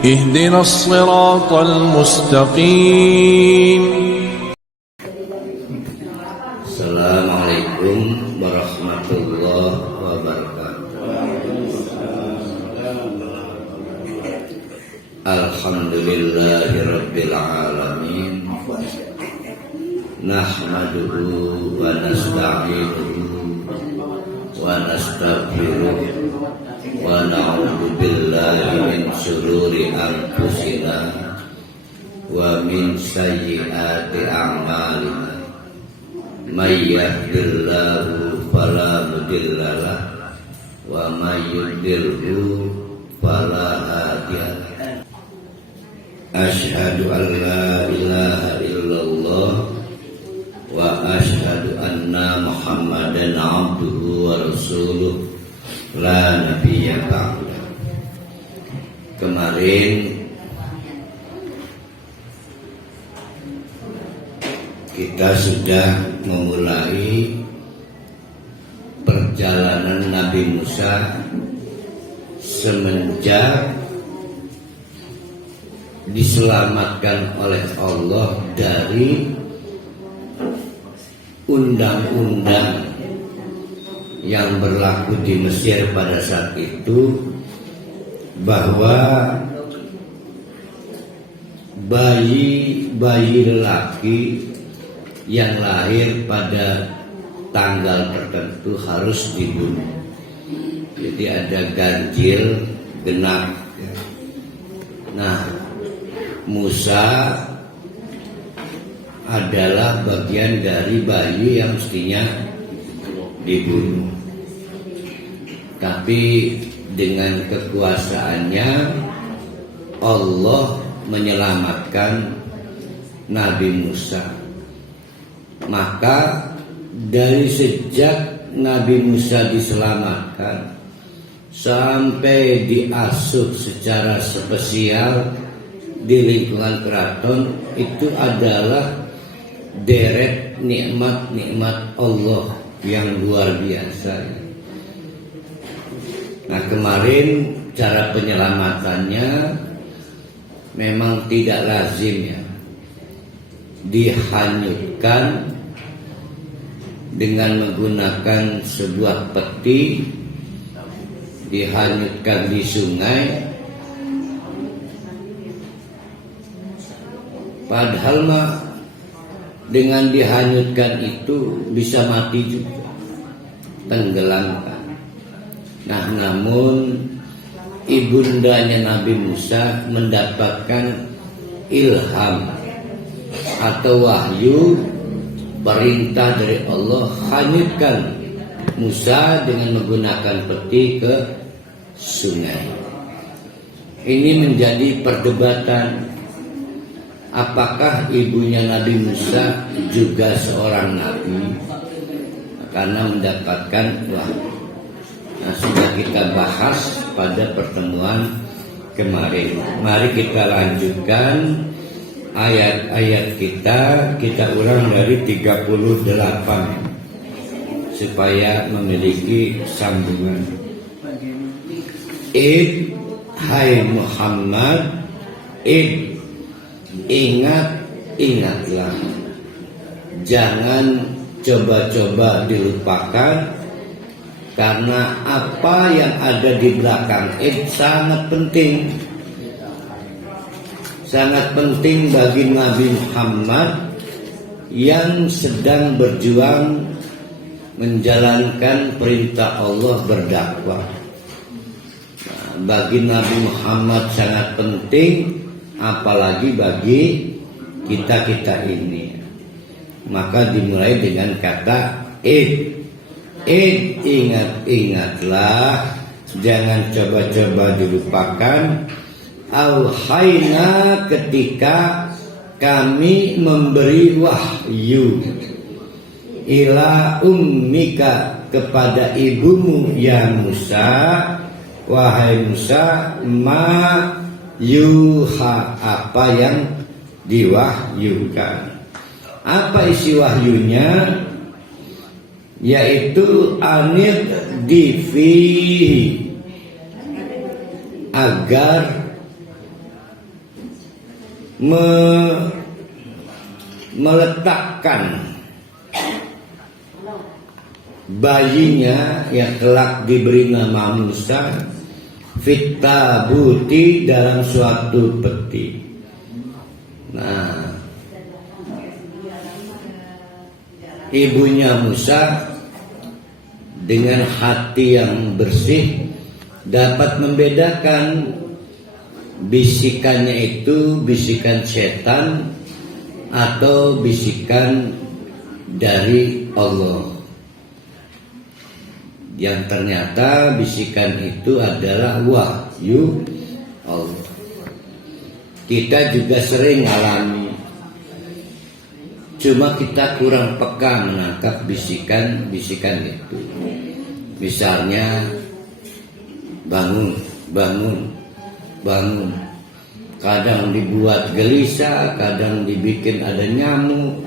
اهدنا الصراط المستقيم. Assalamualaikum warahmatullahi wabarakatuh. Alhamdulillahirabbil alamin. Nahmaduhu wa nasta'inuhu wa nastaghfiruh wa na'udzu billahi min shururi anfusina wa min sayyiati a'malina. May yahdihillahu fala mudilla lahu wa may yudlilhu fala hadiya lahu. Asyhadu an la ilaha illallah wa asyhadu anna Muhammadan abduhu wa rasuluh la nabiyya ba'da. Kemarin kita sudah memulai perjalanan Nabi Musa semenjak diselamatkan oleh Allah dari undang-undang yang berlaku di Mesir pada saat itu, bahwa bayi lelaki yang lahir pada tanggal tertentu harus dibunuh. Jadi ada ganjil genap. Nah, Musa adalah bagian dari bayi yang mestinya dibunuh. Tapi dengan kekuasaannya Allah menyelamatkan Nabi Musa. Maka dari sejak Nabi Musa diselamatkan sampai diasuh secara spesial di lingkungan keraton, itu adalah deret nikmat-nikmat Allah yang luar biasa. Nah, kemarin cara penyelamatannya memang tidak lazim ya, dihanyutkan dengan menggunakan sebuah peti, dihanyutkan di sungai. Padahal dengan dihanyutkan itu bisa mati juga, tenggelamkan. Nah, namun ibundanya Nabi Musa mendapatkan ilham atau wahyu, perintah dari Allah, hanyutkan Musa dengan menggunakan peti ke sungai. Ini menjadi perdebatan, apakah ibunya Nabi Musa juga seorang nabi karena mendapatkan wahyu. Nah, sudah kita bahas pada pertemuan kemarin. Mari kita lanjutkan ayat-ayat kita ulang dari 38 supaya memiliki sambungan. Hai Muhammad, ingatlah, jangan coba-coba dilupakan, karena apa yang ada di belakang sangat penting. Sangat penting bagi Nabi Muhammad yang sedang berjuang menjalankan perintah Allah, berdakwah. Nah, bagi Nabi Muhammad sangat penting, apalagi bagi kita ini. Maka dimulai dengan kata ingatlah, jangan coba-coba dilupakan. Auhayna, ketika kami memberi wahyu, ila ummika, kepada ibumu ya Musa, wahai Musa, ma yuha, apa yang diwahyukan. Apa isi wahyunya? Yaitu anid difi, agar meletakkan bayinya yang kelak diberi nama Musa fit tabuti dalam suatu peti. Nah, ibunya Musa dengan hati yang bersih dapat membedakan bisikannya itu bisikan setan atau bisikan dari Allah, yang ternyata bisikan itu adalah wahyu Allah. Kita juga sering alami, cuma kita kurang peka menangkap bisikan-bisikan itu. Misalnya bangun, bangun, bangun. Kadang dibuat gelisah, kadang dibikin ada nyamuk,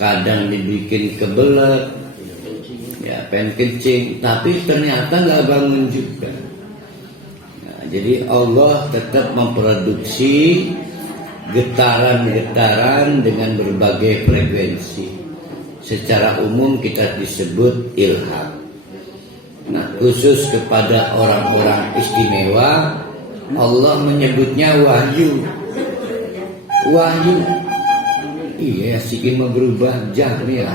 kadang dibikin kebelet, ya pengen kencing, tapi ternyata nggak bangun juga. Nah, jadi Allah tetap memproduksi getaran-getaran dengan berbagai frekuensi. Secara umum kita disebut ilham. Nah, khusus kepada orang-orang istimewa, Allah menyebutnya wahyu. Wahyu. Iya, sikit mau berubah jam ya.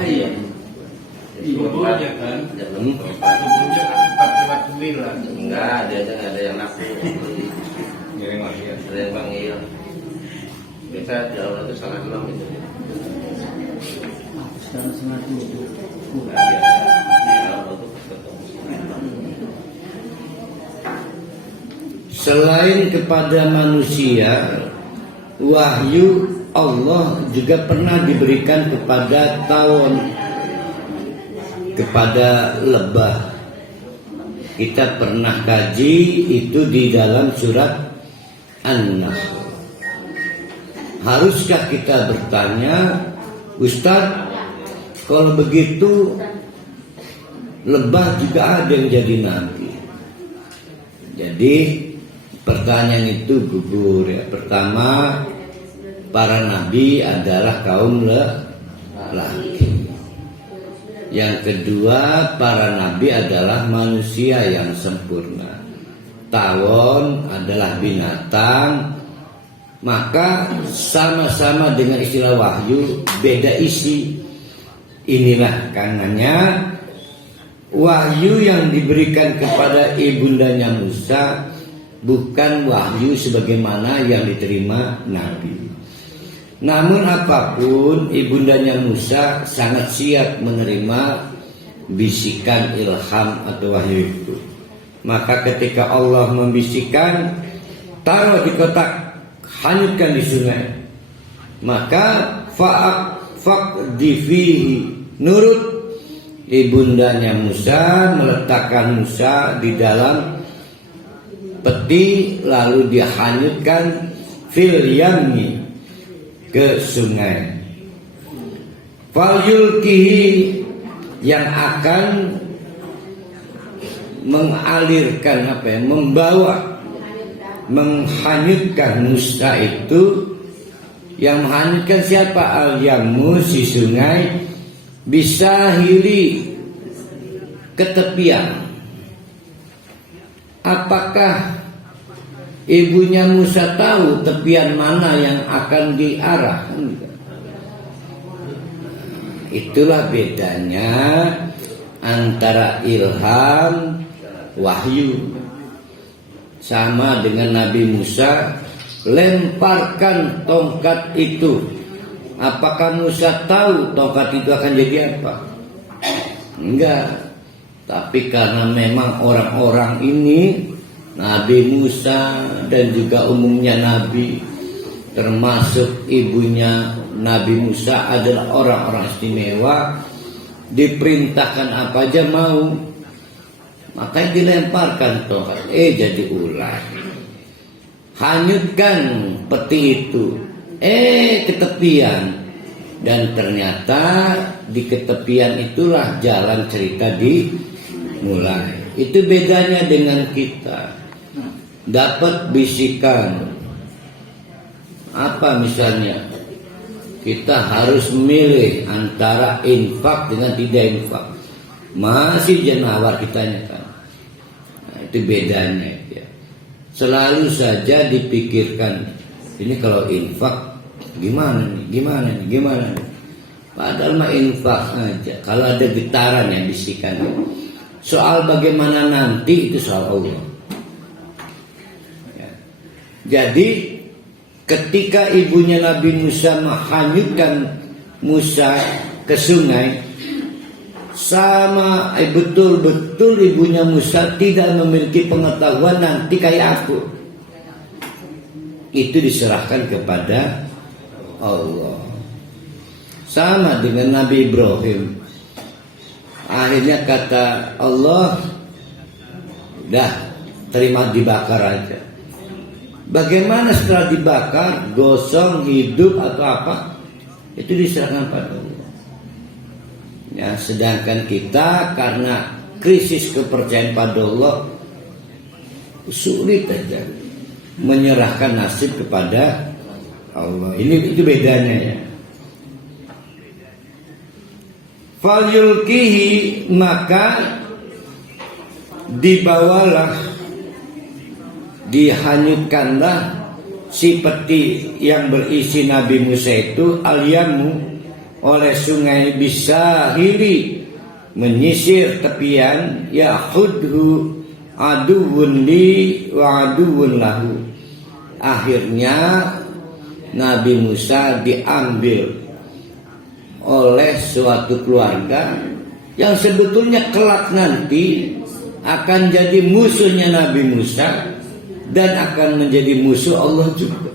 Subuhnya kan, subuhnya kan 4:59. Enggak, ada yang nafsu. Ada yang panggil. Biasa di awal itu salah 6 itu. Sekarang 9:30. Enggak biasa. Di awal itu ketemu. Selain kepada manusia, wahyu Allah juga pernah diberikan kepada tawon, kepada lebah. Kita pernah kaji itu di dalam surat An-Nahl. Haruskah kita bertanya, Ustaz, kalau begitu lebah juga ada yang jadi nabi? Jadi pertanyaan itu gugur ya. Pertama, para nabi adalah kaum laki. Yang kedua, para nabi adalah manusia yang sempurna. Tawon adalah binatang. Maka sama-sama dengan istilah wahyu, beda isi. Inilah karenanya wahyu yang diberikan kepada ibundanya Musa bukan wahyu sebagaimana yang diterima Nabi. Namun apapun, ibundanya Musa sangat siap menerima bisikan ilham atau wahyu itu. Maka ketika Allah membisikkan, taruh di kotak, hanyutkan di sungai, maka faqdifihi, nurut ibundanya Musa meletakkan Musa di dalam peti, lalu dia hanyutkan fil yammi, ke sungai. Falyulkihi, yang akan mengalirkan membawa, menghanyutkan Musa itu. Yang menghanyutkan siapa? Al-yammu, si sungai, bisa hili, ke tepian. Apakah ibunya Musa tahu tepian mana yang akan diarah? Itulah bedanya antara ilham, wahyu. Sama dengan Nabi Musa, lemparkan tongkat itu. Apakah Musa tahu tongkat itu akan jadi apa? Enggak. Tapi karena memang orang-orang ini, Nabi Musa dan juga umumnya Nabi, termasuk ibunya Nabi Musa adalah orang-orang istimewa, diperintahkan apa aja mau. Makanya dilemparkan tongkat, jadi ular. Hanyutkan peti itu, ke tepian. Dan ternyata di ketepian itulah jalan cerita dimulai. Itu bedanya dengan kita. Dapat bisikan, Apa misalnya? Kita harus memilih antara infak dengan tidak infak. Masih jenawar kitanya kan. Nah, itu bedanya ya. Selalu saja dipikirkan, ini kalau infak gimana nih. Padahal mah infak aja. Kalau ada getaran yang bisikan. Soal bagaimana nanti itu soal Allah. Ya. Jadi ketika ibunya Nabi Musa menghanyutkan Musa ke sungai, sama betul-betul ibunya Musa tidak memiliki pengetahuan nanti kayak aku. Itu diserahkan kepada Allah. Sama dengan Nabi Ibrahim. Akhirnya kata Allah, dah terima dibakar aja. Bagaimana setelah dibakar, gosong, hidup atau apa, itu diserahkan pada Allah. Ya, sedangkan kita karena krisis kepercayaan pada Allah, sulit aja menyerahkan nasib kepada Allah. Itu bedanya ya. Falyulkihi, maka dibawalah, dihanyutkanlah si peti yang berisi Nabi Musa itu al-yamu oleh sungai Bisahili, menyisir tepian, ya'khudhu aduwwun li wa aduwwun lahu. Akhirnya Nabi Musa diambil oleh suatu keluarga yang sebetulnya kelak nanti akan jadi musuhnya Nabi Musa dan akan menjadi musuh Allah juga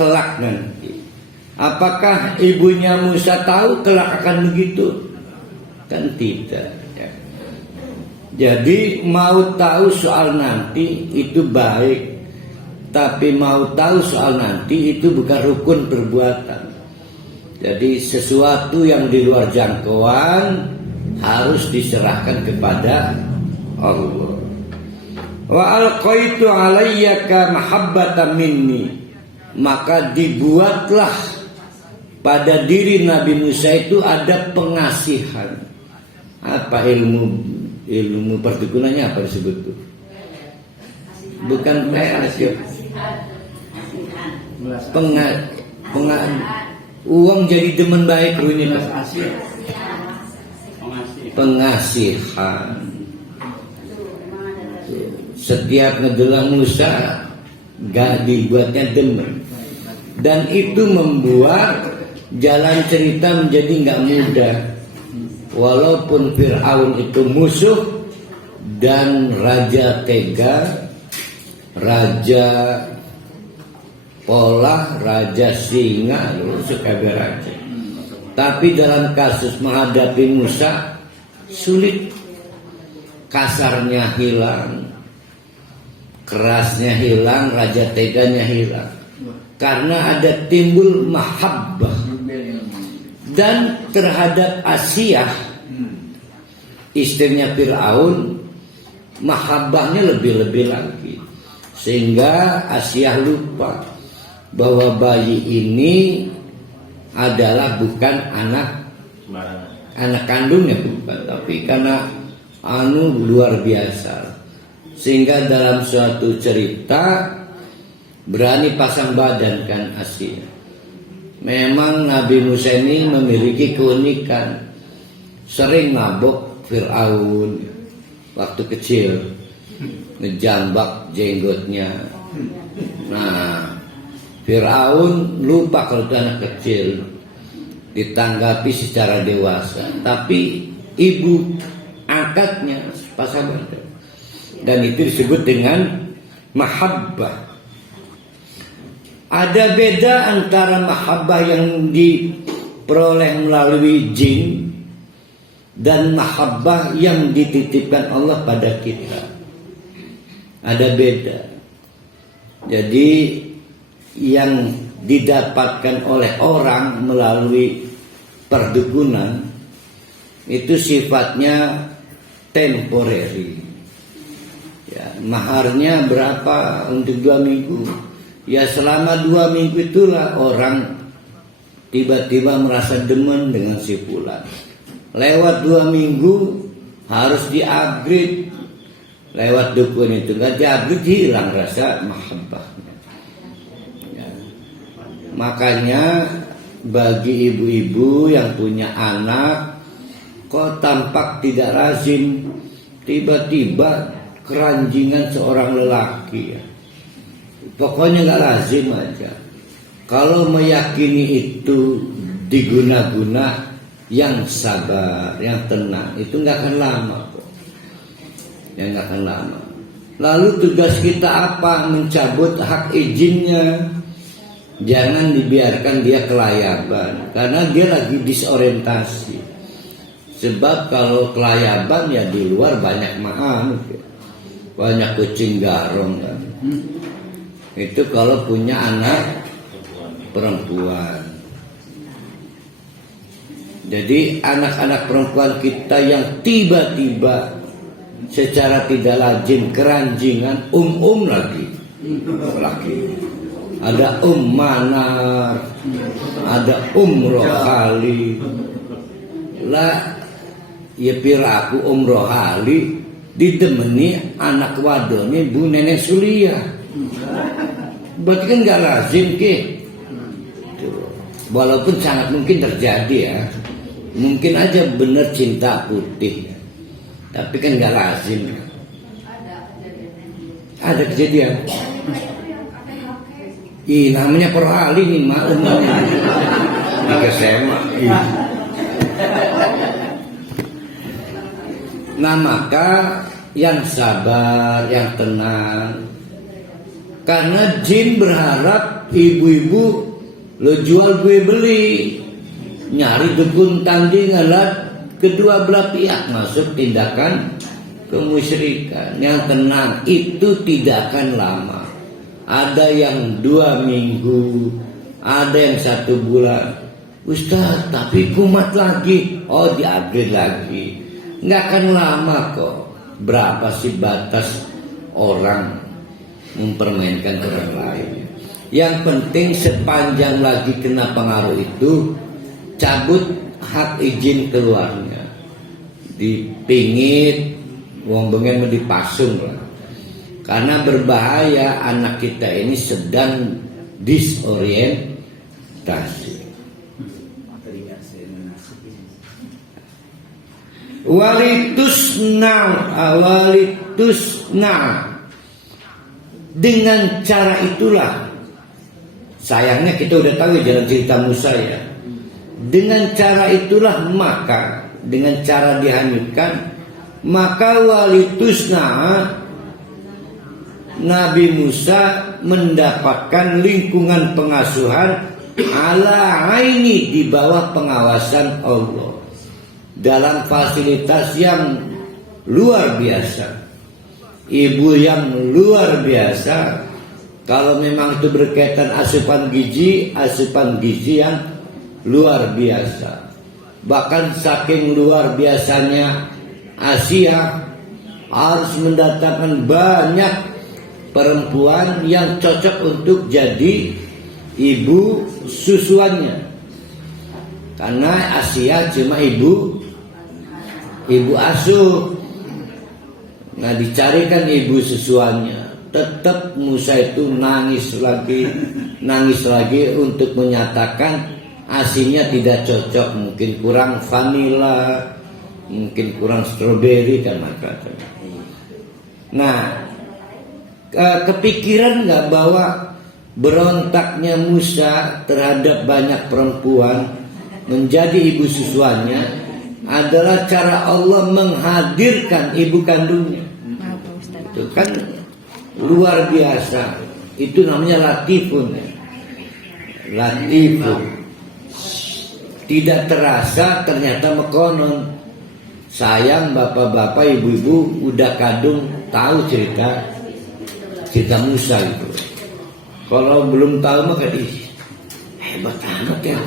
kelak nanti. Apakah ibunya Musa tahu kelak akan begitu? Kan tidak ya. Jadi mau tahu soal nanti itu baik, tapi mau tahu soal nanti itu bukan rukun perbuatan. Jadi sesuatu yang di luar jangkauan harus diserahkan kepada Allah. Wa alqaitu alayyaka mahabbatan minni, maka dibuatlah pada diri Nabi Musa itu ada pengasihan. Apa ilmu perdukunannya apa disebut itu? Bukan pengasihan. Uang jadi demen baik runyit. Pengasihan. Setiap ngedelang Musa gak dibuatnya demen, dan itu membuat jalan cerita menjadi gak mudah. Walaupun Fir'aun itu musuh dan raja tega, raja pola, raja singa, suka beraja. Tapi dalam kasus menghadapi Musa sulit. Kasarnya hilang, kerasnya hilang, raja teganya hilang, karena ada timbul mahabbah. Dan terhadap Asiyah, istrinya Fir'aun, mahabbahnya lebih-lebih lagi, sehingga Asiyah lupa bahwa bayi ini adalah bukan anak kandungnya, bukan, tapi karena luar biasa. Sehingga dalam suatu cerita berani pasang badan kan Asiyah. Memang Nabi Musa ini memiliki keunikan, sering mabuk Fir'aun waktu kecil, ngejambak jenggotnya. Nah, Fir'aun lupa kalau itu anak kecil, ditanggapi secara dewasa, tapi ibu angkatnya pasang badan, dan itu disebut dengan mahabbah. Ada beda antara mahabbah yang diperoleh melalui jin dan mahabbah yang dititipkan Allah pada kita. Ada beda. Jadi yang didapatkan oleh orang melalui perdukunan itu sifatnya temporary. Ya, maharnya berapa untuk 2 minggu? Ya selama 2 minggu itulah orang tiba-tiba merasa demen dengan si fulan. Lewat 2 minggu harus di-upgrade. Lewat dukun itu nggak di-upgrade, hilang rasa mahabbahnya. Ya. Makanya bagi ibu-ibu yang punya anak kok tampak tidak lazim, tiba-tiba keranjingan seorang lelaki ya. Pokoknya nggak lazim aja. Kalau meyakini itu diguna-guna, yang sabar, yang tenang, itu nggak akan lama kok. Ya nggak akan lama. Lalu tugas kita apa? Mencabut hak izinnya. Jangan dibiarkan dia kelayaban, karena dia lagi disorientasi. Sebab kalau kelayaban ya di luar banyak maaf, ya. Banyak kucing garong kan. Itu kalau punya anak perempuan. Jadi anak-anak perempuan kita yang tiba-tiba secara tidak lazim keranjingan, lagi. Ada Manar, ada Rohali. Lah ya piraku Rohali didemeni anak wadone Bu Nenek Sulia. Berarti kan nggak lazim ke. Walaupun sangat mungkin terjadi ya. Mungkin aja bener cinta putih. Tapi kan nggak lazim. Ada kejadian. Namanya Rohali nih maklum. Ini SMA. Nah maka yang sabar, yang tenang. Karena jin berharap ibu-ibu lo jual gue beli. Nyari dukun tandingan lah. Kedua belah pihak masuk tindakan kemusyrikan. Yang tenang, itu tidak akan lama. Ada yang 2 minggu, ada yang 1 bulan. Ustaz, tapi kumat lagi. Oh, di-upgrade lagi. Nggak akan lama kok. Berapa sih batas orang mempermainkan orang lain? Yang penting sepanjang lagi kena pengaruh itu, cabut hak izin keluarnya. Dipingit, wong bengen mau dipasung lah. Karena berbahaya, anak kita ini sedang disorientasi. Walitusna. Dengan cara itulah, sayangnya kita udah tahu jalan cerita Musa ya. Dengan cara itulah maka, dengan cara dihanyutkan, maka walitusna, Nabi Musa mendapatkan lingkungan pengasuhan ala aini, di bawah pengawasan Allah, dalam fasilitas yang luar biasa, ibu yang luar biasa. Kalau memang itu berkaitan asupan gizi yang luar biasa. Bahkan saking luar biasanya Asia harus mendatangkan banyak perempuan yang cocok untuk jadi ibu susuannya. Karena Asia cuma ibu asuh. Nah, dicarikan ibu susuannya. Tetap Musa itu nangis lagi untuk menyatakan asinya tidak cocok, mungkin kurang vanila, mungkin kurang stroberi dan macam-macam. Nah, kepikiran nggak bahwa berontaknya Musa terhadap banyak perempuan menjadi ibu susuannya adalah cara Allah menghadirkan ibu kandungnya. Itu kan luar biasa. Itu namanya latifun. Tidak terasa ternyata mekonon. Sayang bapak-bapak, ibu-ibu udah kadung tahu cerita Musa itu. Kalau belum tahu maka hebat amat ya.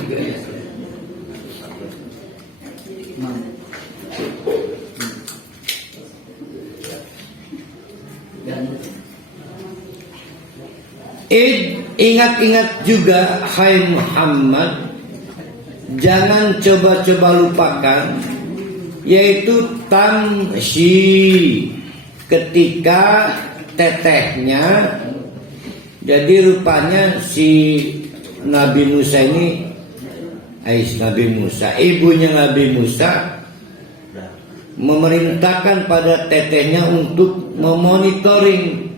Ingat-ingat juga hai Muhammad, jangan coba-coba lupakan, yaitu tamshi, ketika tetehnya. Jadi rupanya si Nabi Musa ini, ibunya Nabi Musa memerintahkan pada tetehnya untuk memonitoring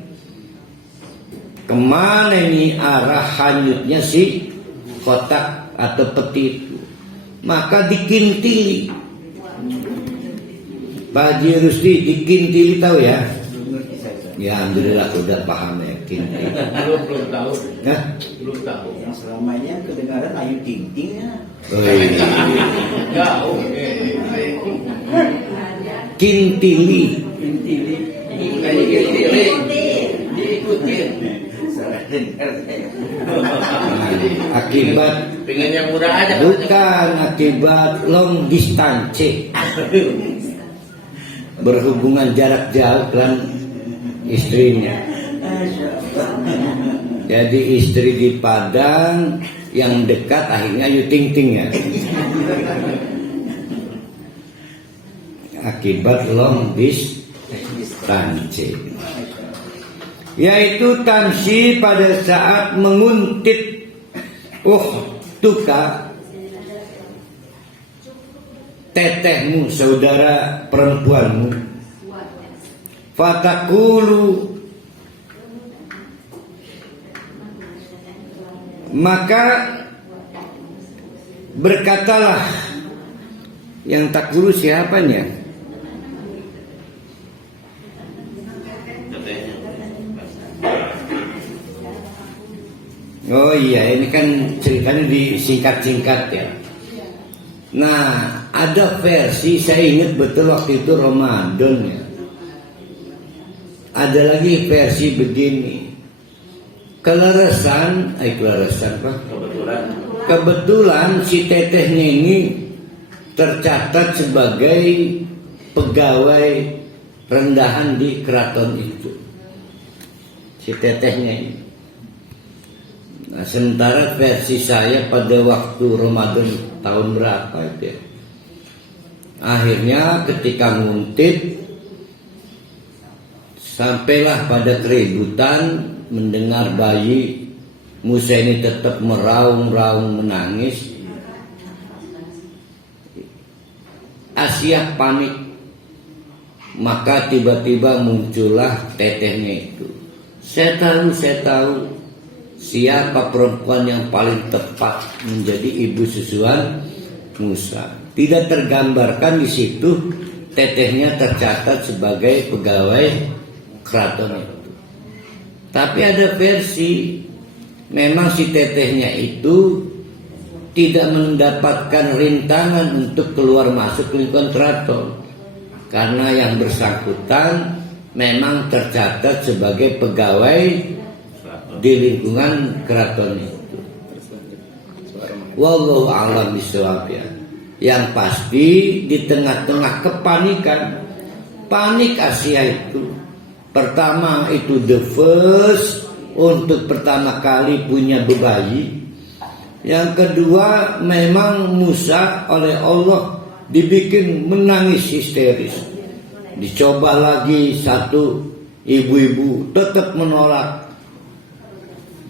kemana ini arah hanyutnya si kotak atau peti itu. Maka dikintili. Pak Haji Rusdi, dikintili tahu ya? Ya alhamdulillah udah paham ya kintili. Belum tahu. Nah, Belum tahu. Yang selamanya kedengaran Ayu Ting Ting ya. Jauh. Kintili. Diikutin. Akibat Pengen yang murah aja. bukan akibat long distance, berhubungan jarak jauh dengan istrinya. Jadi istri di Padang, yang dekat akhirnya Ayu Ting Ting ya. Akibat long distance, yaitu tamsi pada saat menguntit tuka tetehmu, saudara perempuanmu, fatakulu, maka berkatalah. Yang takulu siapanya? Oh iya, ini kan ceritanya disingkat-singkat ya. Nah, ada versi, saya ingat betul waktu itu Ramadan ya. Ada lagi versi begini. Kelarasan Pak. Kebetulan si tetehnya ini tercatat sebagai pegawai rendahan di keraton itu. Si tetehnya ini. Nah, sementara versi saya pada waktu Ramadan tahun berapa itu ya? Akhirnya ketika nguntit, sampailah pada keributan mendengar bayi Musa ini tetap meraung-raung menangis. Asia panik, maka tiba-tiba muncullah tetehnya itu. Saya tahu siapa perempuan yang paling tepat menjadi ibu susuan Musa. Tidak tergambarkan di situ tetehnya tercatat sebagai pegawai keraton itu. Tapi ada versi memang si tetehnya itu tidak mendapatkan rintangan untuk keluar masuk lingkungan keraton, karena yang bersangkutan memang tercatat sebagai pegawai di lingkungan keraton itu. Wallahu a'lam bishawab ya. Yang pasti di tengah-tengah kepanikan, panik Asia itu, pertama itu the first, untuk pertama kali punya bayi. Yang kedua, memang Musa oleh Allah dibikin menangis histeris. Dicoba lagi satu ibu-ibu tetap menolak.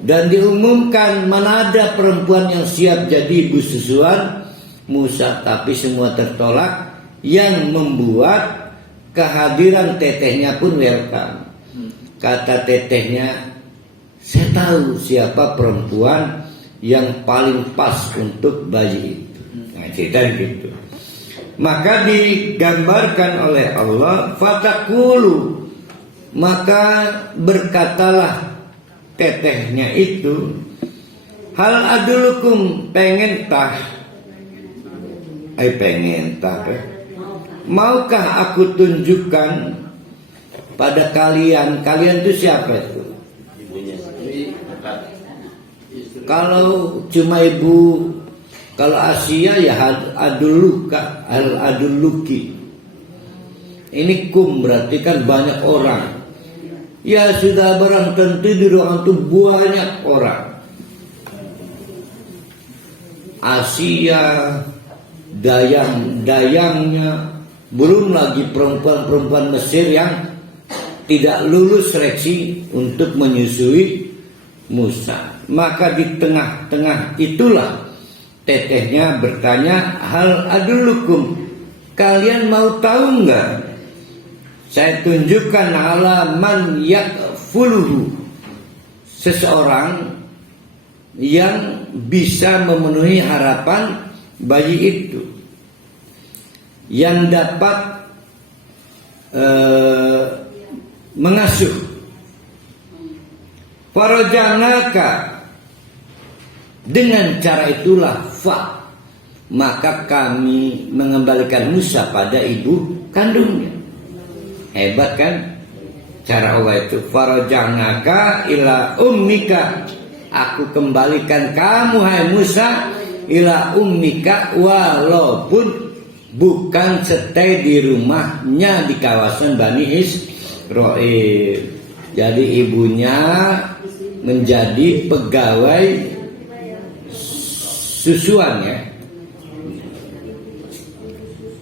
Dan diumumkan mana ada perempuan yang siap jadi ibu susuan Musa, tapi semua tertolak. Yang membuat kehadiran tetehnya pun welcome. Kata tetehnya, saya tahu siapa perempuan yang paling pas untuk bayi itu. Nah, cerita gitu. Maka digambarkan oleh Allah, fatakulu, maka berkatalah tetehnya itu, hal adulukum, pengen tah, maukah aku tunjukkan pada kalian itu siapa itu? Kalau cuma ibu, kalau Asia ya aduluka, al aduluki. Ini kum berarti kan banyak orang. Ya sudah barang tentu di ruangan itu banyak orang. Asia, dayang-dayangnya, belum lagi perempuan-perempuan Mesir yang tidak lulus seleksi untuk menyusui Musa. Maka di tengah-tengah itulah tetehnya bertanya, hal adulukum, kalian mau tahu enggak? Saya tunjukkan ala man yakfuluhu, seseorang yang bisa memenuhi harapan bayi itu, yang dapat mengasuh. Farajanaka, dengan cara itulah maka kami mengembalikan Musa pada ibu kandungnya. Hebat kan cara Allah itu. Farajanaka ila ummika, aku kembalikan kamu hai Musa ila ummika, walaupun bukan stay di rumahnya di kawasan Bani Israil. Jadi ibunya menjadi pegawai susuan ya.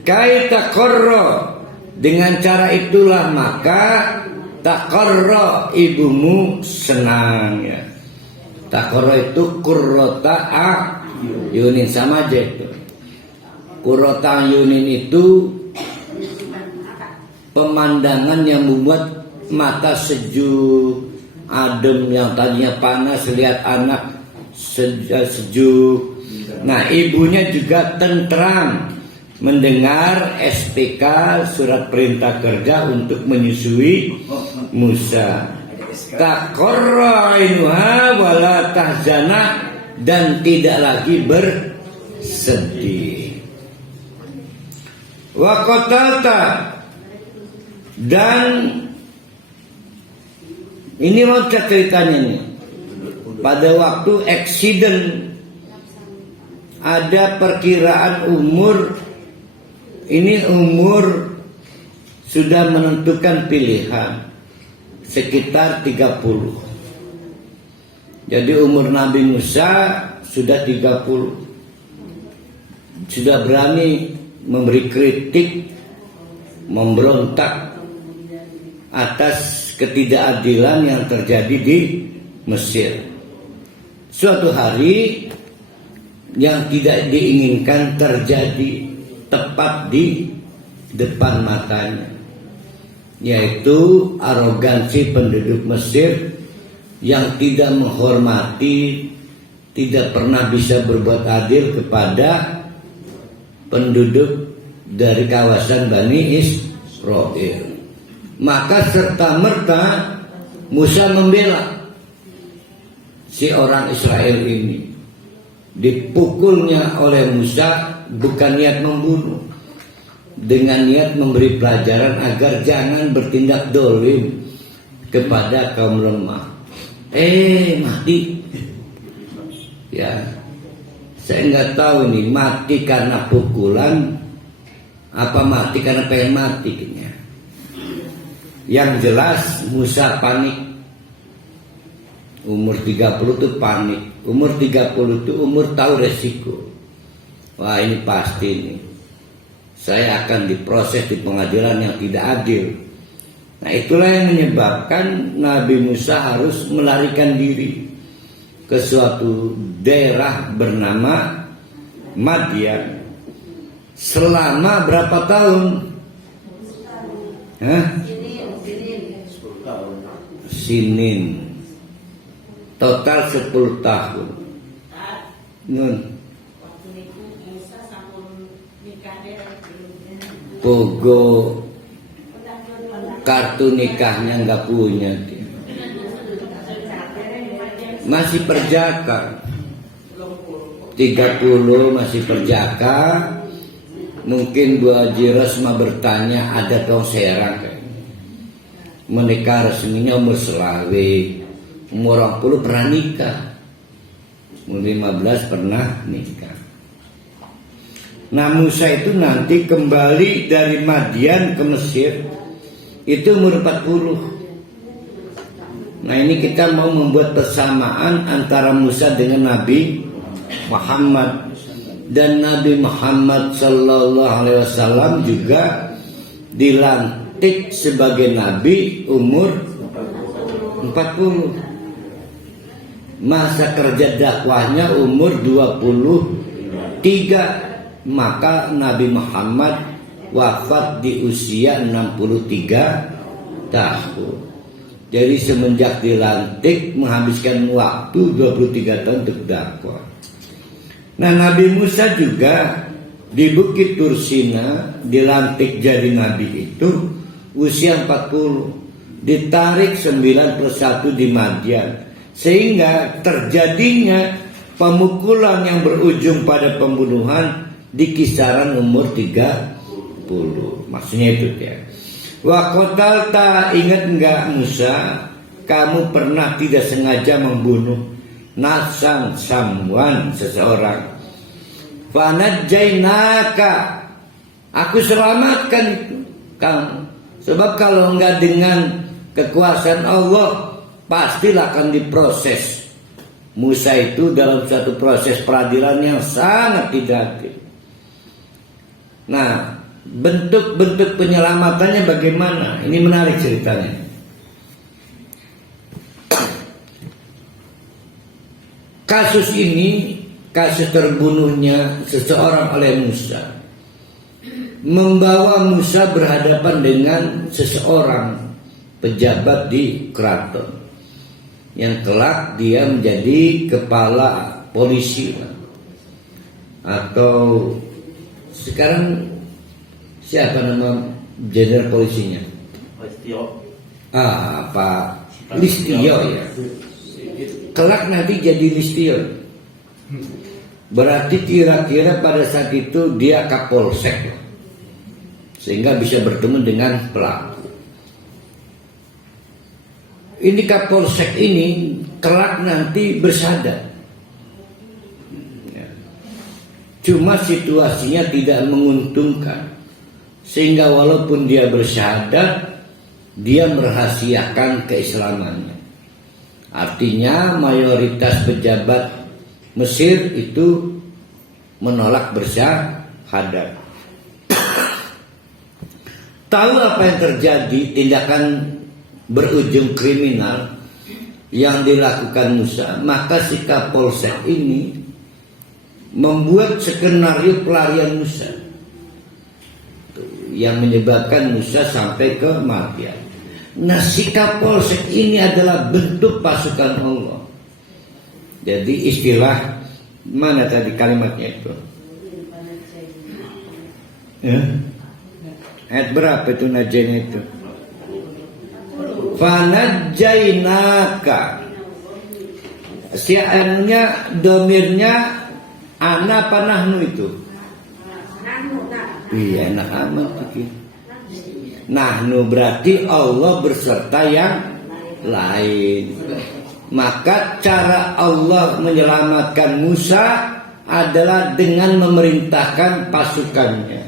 Kaita korro, dengan cara itulah maka takorro, ibumu senang ya. Takorro itu kurrota ayunin, sama aja itu. Kurrota ayunin itu pemandangan yang membuat mata sejuk, adem, yang tadinya panas lihat anak sejuk. Nah, ibunya juga tentram mendengar SPK, surat perintah kerja untuk menyusui Musa. Taqarra ainuha wala tahzana, dan tidak lagi bersedih. Wa qatalta, dan ini loncat ceritanya nih. Pada waktu accident ada perkiraan umur, ini umur sudah menentukan pilihan sekitar 30. Jadi umur Nabi Musa sudah 30. Sudah berani memberi kritik, memberontak atas ketidakadilan yang terjadi di Mesir. Suatu hari yang tidak diinginkan terjadi tepat di depan matanya, yaitu arogansi penduduk Mesir yang tidak menghormati, tidak pernah bisa berbuat adil kepada penduduk dari kawasan Bani Israil. Maka serta-merta Musa membela si orang Israel ini. Dipukulnya oleh Musa bukan niat membunuh, dengan niat memberi pelajaran agar jangan bertindak dolim kepada kaum lemah. Mati. Ya, saya nggak tahu nih, mati karena pukulan apa mati karena pengen mati. Yang jelas Musa panik. Umur 30 itu panik. Umur 30 itu umur tahu resiko. Wah, ini pasti nih, saya akan diproses di pengadilan yang tidak adil. Nah, itulah yang menyebabkan Nabi Musa harus melarikan diri ke suatu daerah bernama Madian. Selama berapa tahun? Sinin. Total 10 tahun. Pogo kartu nikahnya nggak punya dia. Masih perjaka. 30 masih perjaka. Mungkin Bu Haji Rosma bertanya, ada dong serang menikah resminya umur selawe. Umur 20 pernah nikah. Umur 15 pernah nikah. Nah, Musa itu nanti kembali dari Madian ke Mesir itu umur 40. Nah ini kita mau membuat persamaan antara Musa dengan Nabi Muhammad. Dan Nabi Muhammad Sallallahu Alaihi Wasallam juga dilantik sebagai Nabi umur 40. Masa kerja dakwahnya umur 23. Maka Nabi Muhammad wafat di usia 63 tahun. Jadi semenjak dilantik menghabiskan waktu 23 tahun untuk dakwah. Nah Nabi Musa juga di Bukit Tursina dilantik jadi Nabi itu usia 40. Ditarik 91 di Madian. Sehingga terjadinya pemukulan yang berujung pada pembunuhan di kisaran umur 30. Maksudnya itu ya. Wa qatalta, ingat enggak Musa, kamu pernah tidak sengaja membunuh nafsan someone, seseorang. Fanajjainaka, aku selamatkan kamu. Sebab kalau enggak dengan kekuasaan Allah, pastilah akan diproses. Musa itu dalam suatu proses peradilan yang sangat tidak adil. Nah, bentuk-bentuk penyelamatannya bagaimana? Ini menarik ceritanya. Kasus ini, kasus terbunuhnya seseorang oleh Musa, membawa Musa berhadapan dengan seseorang pejabat di keraton, yang kelak dia menjadi kepala polisi, atau sekarang siapa nama jenderal polisinya? Listio. Pak Listio ya. Kelak nanti jadi Listio. Berarti kira-kira pada saat itu dia Kapolsek, sehingga bisa bertemu dengan pelaku. Ini Kapolsek ini kelak nanti bersadar. Cuma situasinya tidak menguntungkan, sehingga walaupun dia bersyahadat, dia merahasiakan keislamannya. Artinya mayoritas pejabat Mesir itu menolak bersyahadat. Tahu apa yang terjadi, tindakan berujung kriminal yang dilakukan Musa, maka si Kapolsek ini membuat skenario pelarian Musa yang menyebabkan Musa sampai ke kematian. Nah, si Kapolsek ini adalah bentuk pasukan Allah. Jadi istilah mana tadi kalimatnya itu? Ya? Ayat berapa itu najainya itu? Fanajjainaka. Si anunya domirnya ana apa nahnu itu? Iya, enak amat itu. Nahnu berarti Allah berserta yang lain. Maka cara Allah menyelamatkan Musa adalah dengan memerintahkan pasukannya,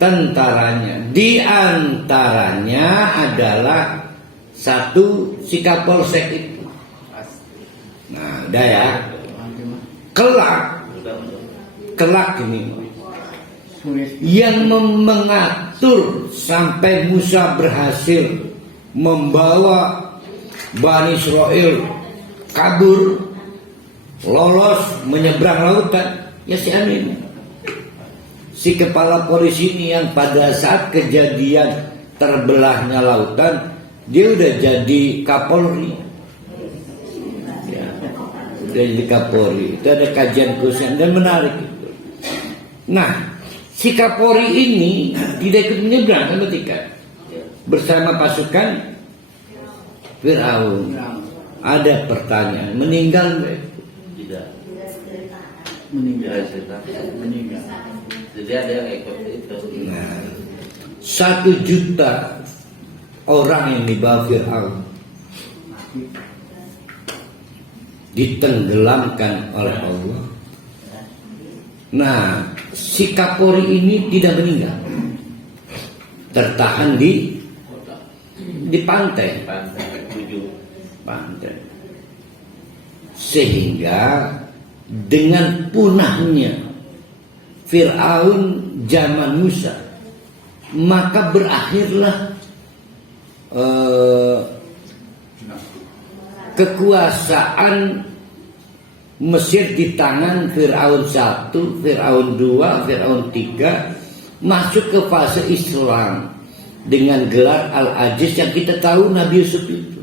tentaranya. Di antaranya adalah satu si Kapolsek itu. Nah, udah ya. Kelak ini yang mengatur sampai Musa berhasil membawa Bani Israel kabur, lolos menyeberang lautan, ya si anu ini, si kepala polisi ini yang pada saat kejadian terbelahnya lautan dia udah jadi Kapolri, ya, udah jadi Kapolri. Itu ada kajian khusus dan menarik itu. Nah, si Kapolri ini tidak ikut menyeberang ketika bersama pasukan Firaun. Ada pertanyaan, meninggal nggak? Tidak. Meninggal. Meninggal. Jadi ada yang ikut itu. Nah, 1 juta orang yang dibawa Firaun ditenggelamkan oleh Allah. Nah, si Kapolri ini tidak meninggal, tertahan di pantai. Pandai. Sehingga dengan punahnya Fir'aun zaman Musa, maka berakhirlah kekuasaan Mesir di tangan Fir'aun 1, Fir'aun 2, Fir'aun 3, masuk ke fase Islam dengan gelar Al-Aziz yang kita tahu Nabi Yusuf itu.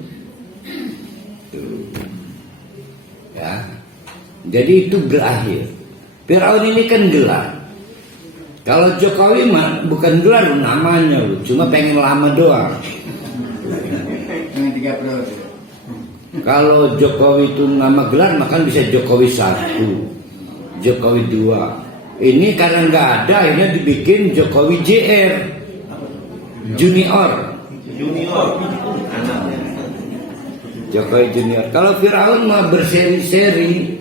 Ya. Jadi itu berakhir. Fir'aun ini kan gelar. Kalau Jokowi mah bukan gelar namanya, cuma pengen lama doang. Dengan 3 periode. Kalau Jokowi itu nama gelar, maka bisa Jokowi 1, Jokowi 2. Ini karena nggak ada, akhirnya dibikin Jokowi JR, Junior. Jokowi Junior. Kalau Firaun mah berseri-seri.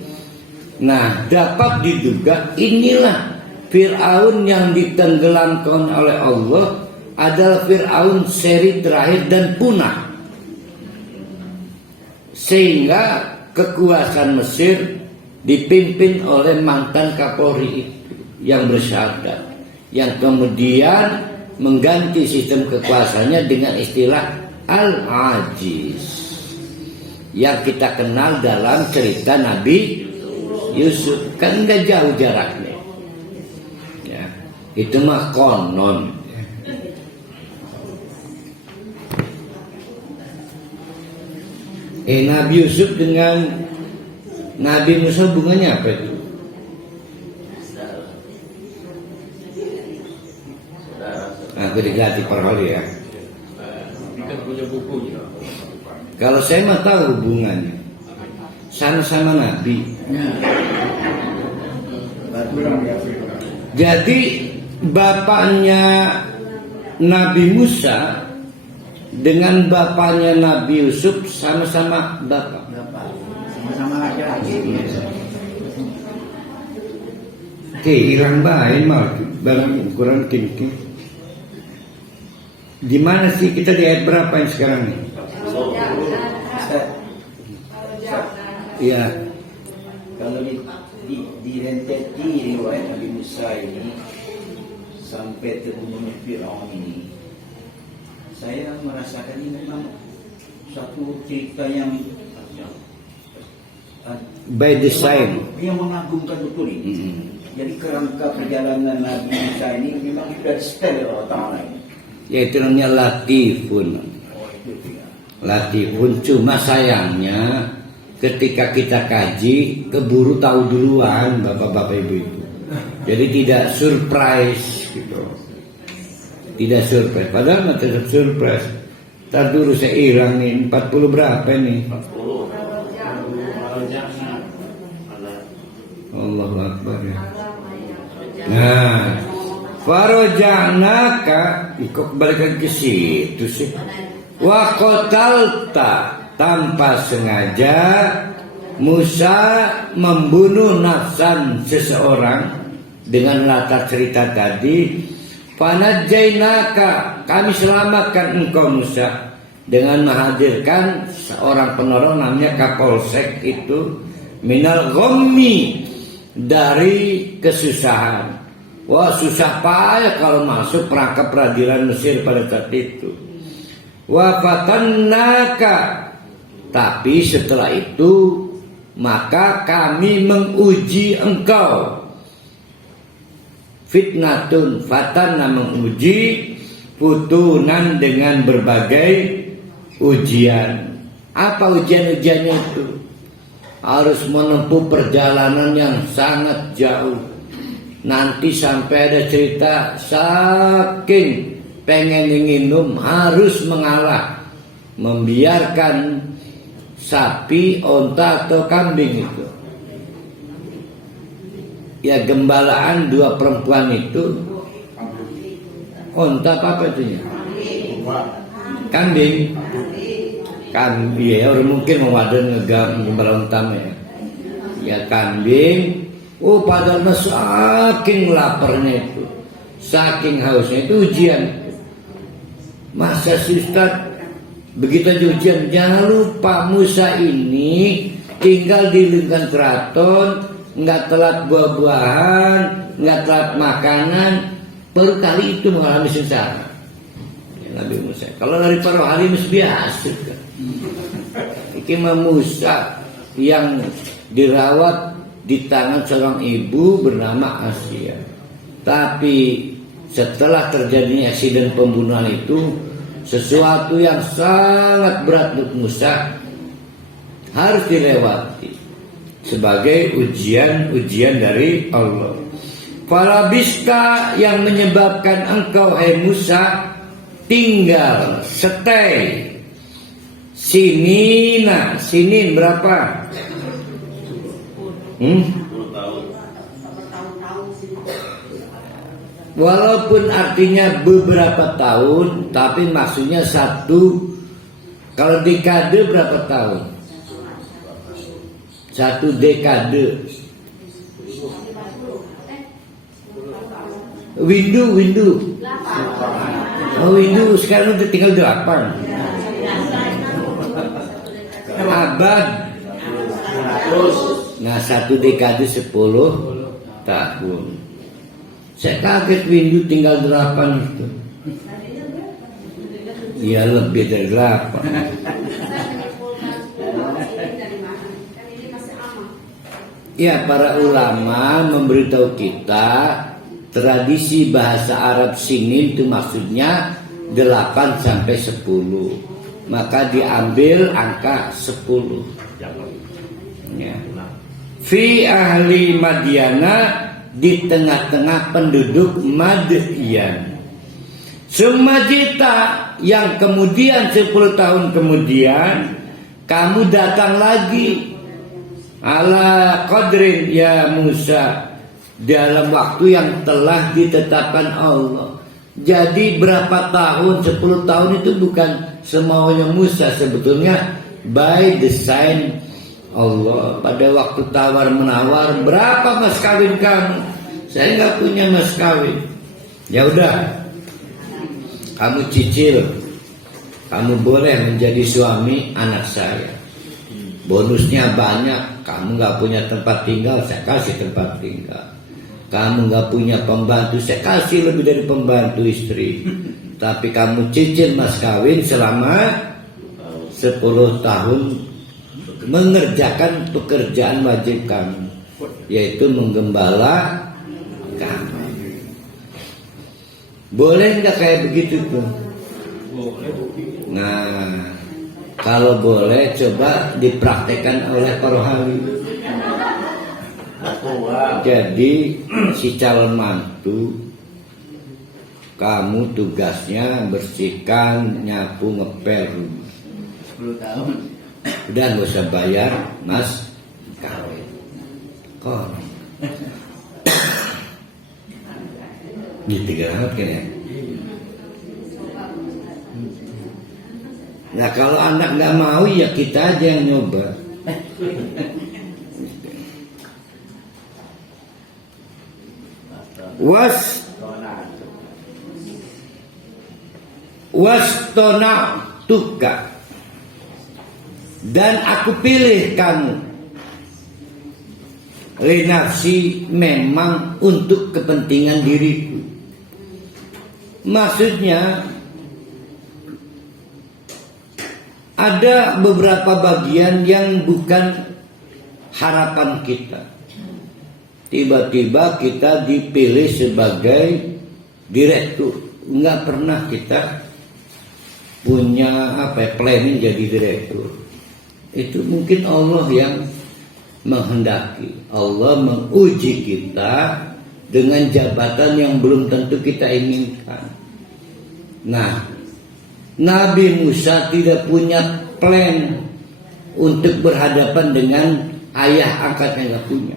Nah, dapat diduga inilah Firaun yang ditenggelamkan oleh Allah adalah Firaun seri terakhir dan punah. Sehingga kekuasaan Mesir dipimpin oleh mantan Kapolri itu yang bersyahadat, yang kemudian mengganti sistem kekuasaannya dengan istilah Al-Aziz yang kita kenal dalam cerita Nabi Yusuf. Kan nggak jauh jaraknya ya, itu mah konon. Nabi Yusuf dengan Nabi Musa hubungannya apa itu? Aku diganti per hari ya. Kita punya bukunya. Kalau saya mah tahu hubungannya, sama-sama Nabi. Jadi bapaknya Nabi Musa dengan bapaknya Nabi Yusuf sama-sama bapak. Sama-sama laki-laki. Oke, hilang baik mal barang ukuran tinggi. Di mana sih kita di ayat berapa yang sekarang nih? Iya. Kalau direnteti riwayat Nabi Musa ini sampai terbunuhnya Fir'aun ini, saya merasakan ini memang satu cerita yang By design. yang mengagumkan betul ini. Jadi kerangka perjalanan Nabi Musa ini memang sudah di-setel oleh Allah Ta'ala ini. Yaitu namanya Latifun. Latifun, cuma sayangnya ketika kita kaji keburu tahu duluan bapak-bapak ibu-ibu. Jadi tidak surprise gitu. Tidak surprise. Padahal mah tetap surprise. Ntar dulu saya hilang nih 40 berapa nih? 40. Allahu Akbar ya. Nah, Faroja'naka, kok balik lagi ke situ sih. Wa qatalta, tanpa sengaja Musa membunuh nafsan seseorang dengan latar cerita tadi. Fanajjainaka, kami selamatkan engkau Musa dengan menghadirkan seorang penolong namanya Kapolsek itu minal ghammi, dari kesusahan. Wah, susah payah kalau masuk perangkap peradilan Mesir pada saat itu. Wa fatannaka, tapi setelah itu maka kami menguji engkau. Fitnatun, fatana menguji, futunan dengan berbagai ujian. Apa ujian-ujiannya itu? Harus menempuh perjalanan yang sangat jauh. Nanti sampai ada cerita saking pengen minum harus mengalah, membiarkan sapi, onta atau kambing itu. Ya gembalaan dua perempuan itu. Onta apa itunya? Kambing. Kambing ya, orang mungkin mewadah ngegembala onta ya. Ya kambing. Oh, padahal saking laparnya itu, saking hausnya itu ujian. Masa sih Ustaz begitu aja ujian. Jangan lupa Musa ini tinggal di lingkungan keraton, nggak telat buah-buahan, nggak telat makanan, baru kali itu mengalami sengsara. Nabi Musa. Kalau dari para wali biasa kan. Imam Musa yang dirawat di tangan seorang ibu bernama Asia. Tapi setelah terjadinya insiden pembunuhan itu, sesuatu yang sangat berat untuk Musa harus dilewati sebagai ujian dari Allah. Falabista yang menyebabkan engkau hai Musa tinggal stay sinin berapa? 10 tahun. Walaupun artinya beberapa tahun, tapi maksudnya satu. Kalau dekade berapa tahun? Satu dekade. Windu. Oh, windu sekarang udah tinggal 8. Abad. Nah, satu dekade 10 tahun. Saya kaget windu tinggal 8 itu. Ya lebih dari 8. Ya, para ulama memberitahu kita tradisi bahasa Arab sinin itu maksudnya 8 sampai 10. Maka diambil angka 10. Ya. Fi ahli Madyana, di tengah-tengah penduduk Madyan. Sumajita, yang kemudian 10 tahun kemudian kamu datang lagi ala qadrin ya Musa, dalam waktu yang telah ditetapkan Allah. Jadi berapa tahun? 10 tahun itu bukan semaunya Musa, sebetulnya by design Allah. Pada waktu tawar menawar, berapa mas kawin kamu? Saya nggak punya mas kawin. Ya udah, kamu cicil, kamu boleh menjadi suami anak saya. Bonusnya banyak. Kamu nggak punya tempat tinggal, saya kasih tempat tinggal. Kamu nggak punya pembantu, saya kasih lebih dari pembantu istri. Tapi kamu cicil mas kawin selama 10 tahun mengerjakan pekerjaan wajib kamu, yaitu menggembala kamu. Boleh nggak kayak begitu tuh? Nah, kalau boleh coba dipraktekkan oleh para wali. Jadi si calon mantu, kamu tugasnya bersihkan, nyapu, ngepel. 10 tahun. Udah nggak usah bayar mas kawin. Kok? Gitu banget kan ya. Nah kalau anak nggak mau ya kita aja yang nyoba. Wastona tuka, dan aku pilih kamu linafsi, memang untuk kepentingan diriku. Maksudnya ada beberapa bagian yang bukan harapan kita. Tiba-tiba kita dipilih sebagai direktur. Nggak pernah kita punya planning jadi direktur. Itu mungkin Allah yang menghendaki. Allah menguji kita dengan jabatan yang belum tentu kita inginkan. Nah, Nabi Musa tidak punya plan untuk berhadapan dengan ayah angkatnya, nggak punya.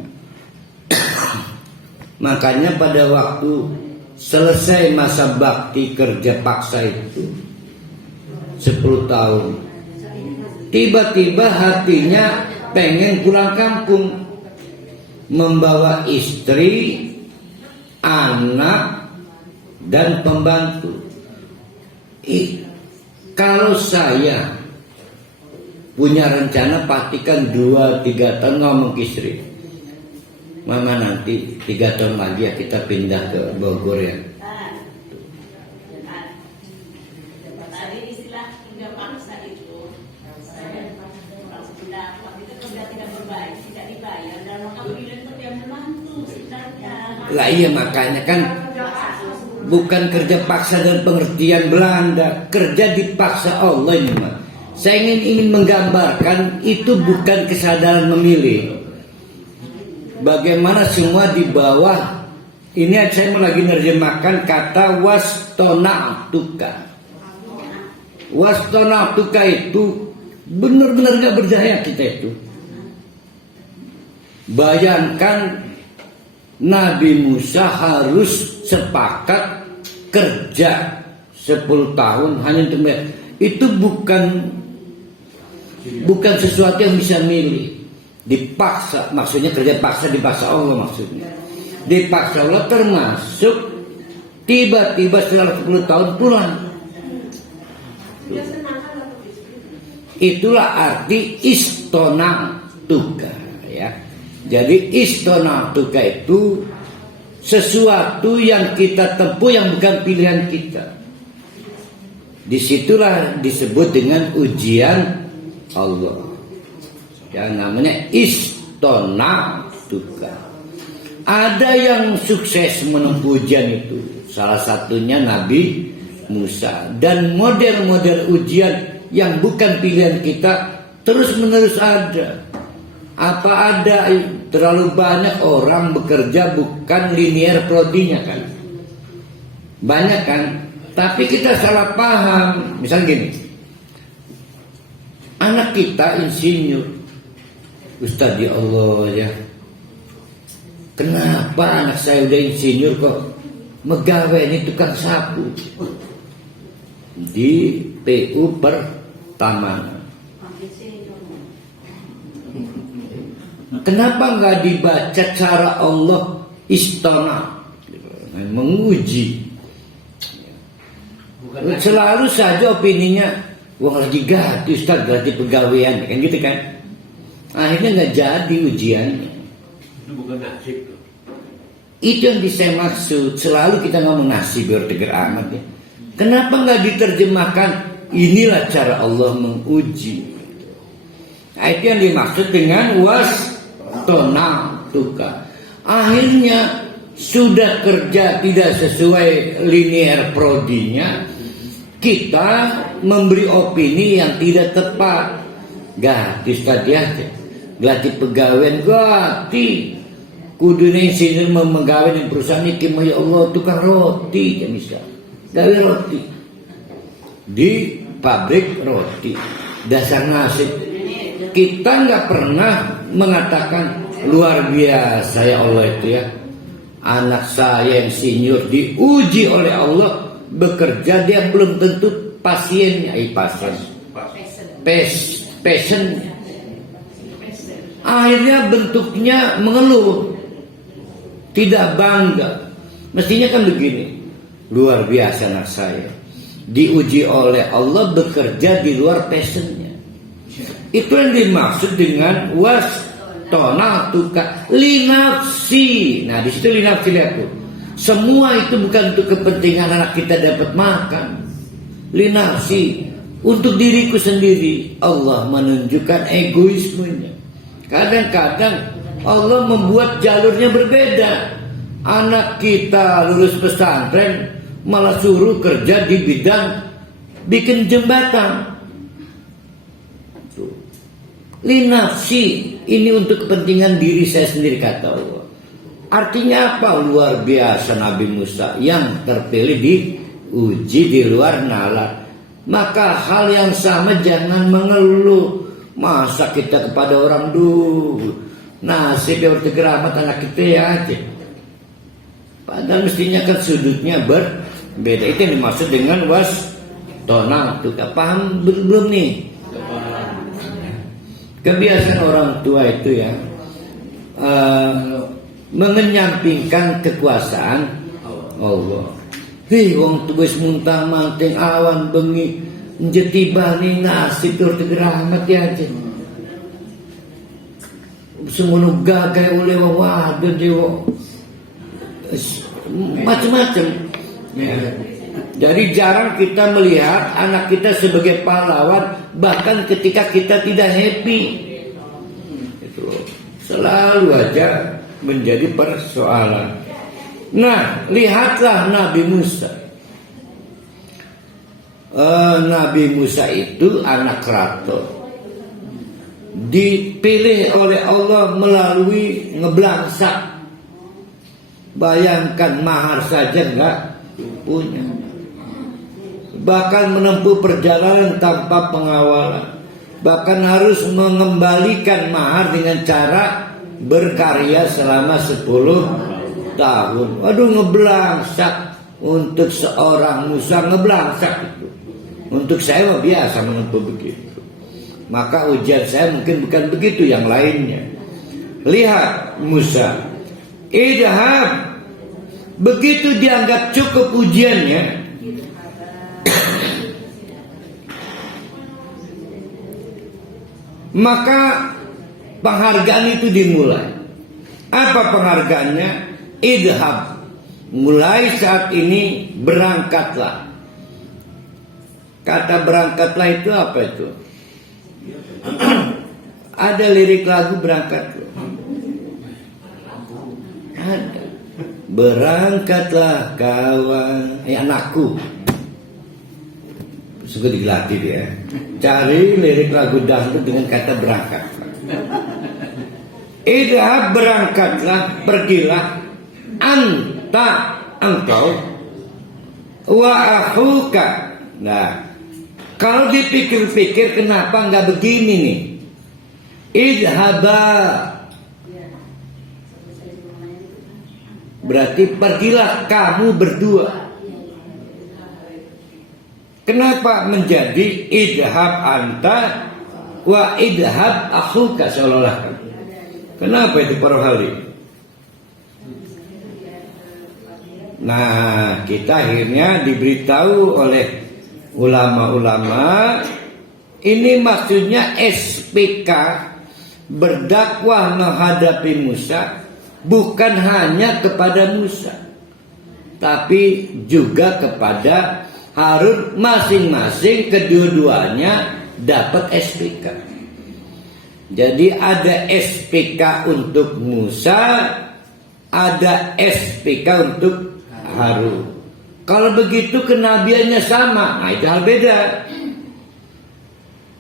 Makanya pada waktu selesai masa bakti kerja paksa itu 10 tahun, tiba-tiba hatinya pengen pulang kampung, membawa istri, anak, dan pembantu. Kalau saya punya rencana pastikan 2-3 tahun ngomong ke istri, Mama nanti 3 tahun lagi ya kita pindah ke Bogor ya. Tadi istilah hingga paksa itu, saya orang sependapat itu kerja tidak berbaik, tidak dibayar, dan maka bilang itu yang membantu sebenarnya. Lah iya, makanya kan bukan kerja paksa dan pengertian Belanda, kerja dipaksa Allah ini mah. Saya ingin menggambarkan itu bukan kesadaran memilih. Bagaimana semua di bawah ini saya lagi menerjemahkan kata wastona'tuka. Wastona'tuka itu benar-benar gak berdaya kita itu. Bayangkan Nabi Musa harus sepakat kerja 10 tahun hanya untuk itu bukan sesuatu yang bisa milih. Dipaksa, maksudnya kerja paksa dipaksa Allah maksudnya. Dipaksa Allah termasuk tiba-tiba setelah 10 tahun pulang. Itulah arti istona'tuka ya. Jadi istona'tuka itu sesuatu yang kita tempuh yang bukan pilihan kita. Disitulah disebut dengan ujian Allah. Yang namanya istona'tuka. Ada yang sukses menempuh ujian itu. Salah satunya Nabi Musa. Dan model-model ujian yang bukan pilihan kita terus menerus ada. Apa ada terlalu banyak orang bekerja bukan linear prodinya kan? Banyak kan? Tapi kita salah paham. Misal gini, anak kita insinyur. Ustaz ya Allah ya, kenapa anak saya udah insinyur kok megawai ini tukang sapu di PU Pertamanan? Kenapa nggak dibaca cara Allah istana menguji? Selalu saja opininya, wah lagi ganti Ustaz, ganti pegawaian kan gitu kan? Akhirnya nggak jadi ujiannya. Itu bukan nasib tuh. Itu yang saya maksud. Selalu kita ngomong nasib biar tegar amat ya. Kenapa nggak diterjemahkan inilah cara Allah menguji? Nah, itu yang dimaksud dengan wastona'tuka. Akhirnya sudah kerja tidak sesuai linear prodinya, kita memberi opini yang tidak tepat. Gratis tadi aja. Glati pegawai gati kudune insinyur memegawai di perusahaan ini ya Allah tukang roti ya misal gawe roti di pabrik roti dasar nasib. Kita nggak pernah mengatakan luar biasa ya Allah itu ya, anak saya yang senior diuji oleh Allah bekerja dia belum tentu pasiennya passion. Akhirnya bentuknya mengeluh, tidak bangga. Mestinya kan begini, luar biasa anak saya diuji oleh Allah bekerja di luar passionnya. Itu yang dimaksud dengan wastona'tuka linafsi. Nah di situ linafsi lihat tuh, semua itu bukan untuk kepentingan anak kita dapat makan. Linafsi untuk diriku sendiri. Allah menunjukkan egoismenya. Kadang-kadang Allah membuat jalurnya berbeda. Anak kita lulus pesantren malah suruh kerja di bidang bikin jembatan. Linafsi, ini untuk kepentingan diri saya sendiri kata Allah. Artinya apa? Luar biasa Nabi Musa yang terpilih diuji di luar nalar. Maka hal yang sama jangan mengeluh. Masa kita kepada orang dulu nasib yang bertegeramat anak kita ya aja. Padahal mestinya kan sudutnya berbeda. Itu yang dimaksud dengan wastona'tuka. Paham belum nih? Kebiasaan orang tua itu ya mengenyampingkan kekuasaan Allah. Hei wong tuwis muntah manting awan bengi Jetibani nasib tur tegeramat ya aja. Semono gagai oleh waduh dewa. Macam-macam. Ya. Jadi jarang kita melihat anak kita sebagai pahlawan bahkan ketika kita tidak happy. Itu selalu aja menjadi persoalan. Nah, lihatlah Nabi Musa. Nabi Musa itu anak keraton, dipilih oleh Allah melalui ngeblangsak. Bayangkan mahar saja enggak punya, bahkan menempuh perjalanan tanpa pengawalan, bahkan harus mengembalikan mahar dengan cara berkarya selama 10 tahun. Waduh, ngeblangsak untuk seorang Musa, ngeblangsak itu. Untuk saya biasa menempuh begitu. Maka ujian saya mungkin bukan begitu yang lainnya. Lihat Musa, idhab, begitu dianggap cukup ujiannya, maka penghargaan itu dimulai. Apa penghargaannya? Idhab, mulai saat ini berangkatlah. Kata berangkatlah itu apa itu? Ada lirik lagu berangkat. Ada. Berangkatlah kawan, anakku. Suka dilatih dia. Cari lirik lagu dangdut dengan kata berangkat. Idhab, berangkatlah, pergilah. Anta, engkau. Wa akhuka. Nah, kalau dipikir-pikir kenapa nggak begini nih? Idhaba, berarti pergilah kamu berdua. Kenapa menjadi idhab anta wa idhab akhuka seolah-olah? Kenapa itu para hali? Nah, kita akhirnya diberitahu oleh ulama-ulama, ini maksudnya SPK berdakwah menghadapi Musa bukan hanya kepada Musa, tapi juga kepada Harun. Masing-masing kedua-duanya dapat SPK. Jadi ada SPK untuk Musa, ada SPK untuk Harun. Kalau begitu kenabiannya sama, nah itu hal beda.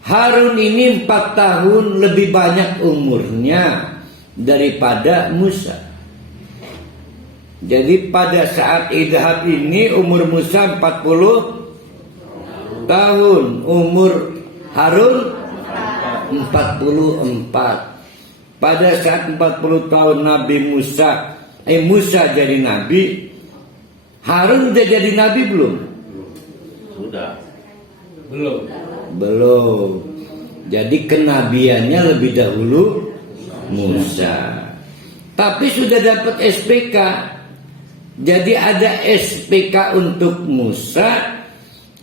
Harun ini 4 tahun lebih banyak umurnya daripada Musa. Jadi pada saat idhab ini umur Musa 40 tahun, umur Harun 44. Pada saat 40 tahun Nabi Musa jadi nabi, Harun udah jadi nabi belum? Sudah. Belum. Jadi kenabiannya lebih dahulu Musa. Tapi sudah dapat SPK. Jadi ada SPK untuk Musa,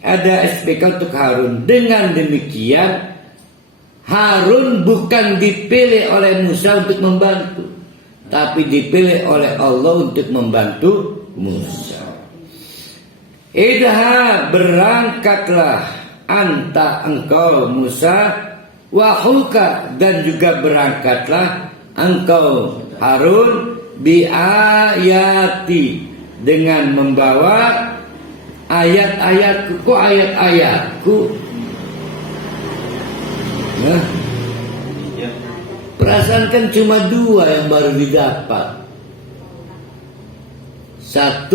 ada SPK untuk Harun. Dengan demikian Harun bukan dipilih oleh Musa untuk membantu, tapi dipilih oleh Allah untuk membantu Musa. Idha, berangkatlah anta engkau Musa, wahuka, dan juga berangkatlah engkau Harun, biayati, dengan membawa ayat-ayatku. Kok ayat-ayatku? Nah, perasaan kan cuma 2 yang baru didapat. 1,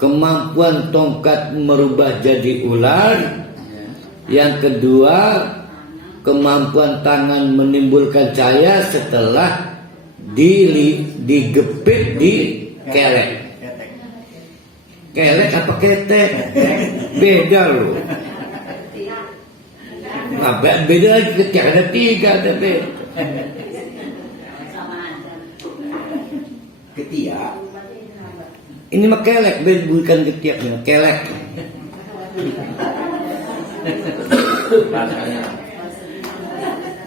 kemampuan tongkat merubah jadi ular. Yang kedua, kemampuan tangan menimbulkan cahaya setelah digepit di kelek. Kelek apa ketek? Beda loh. Nah, beda lagi, ketek ada 3, ada beda. Ketiak. Ini mah kelek, bukan ketiak, kelek. Rasanya.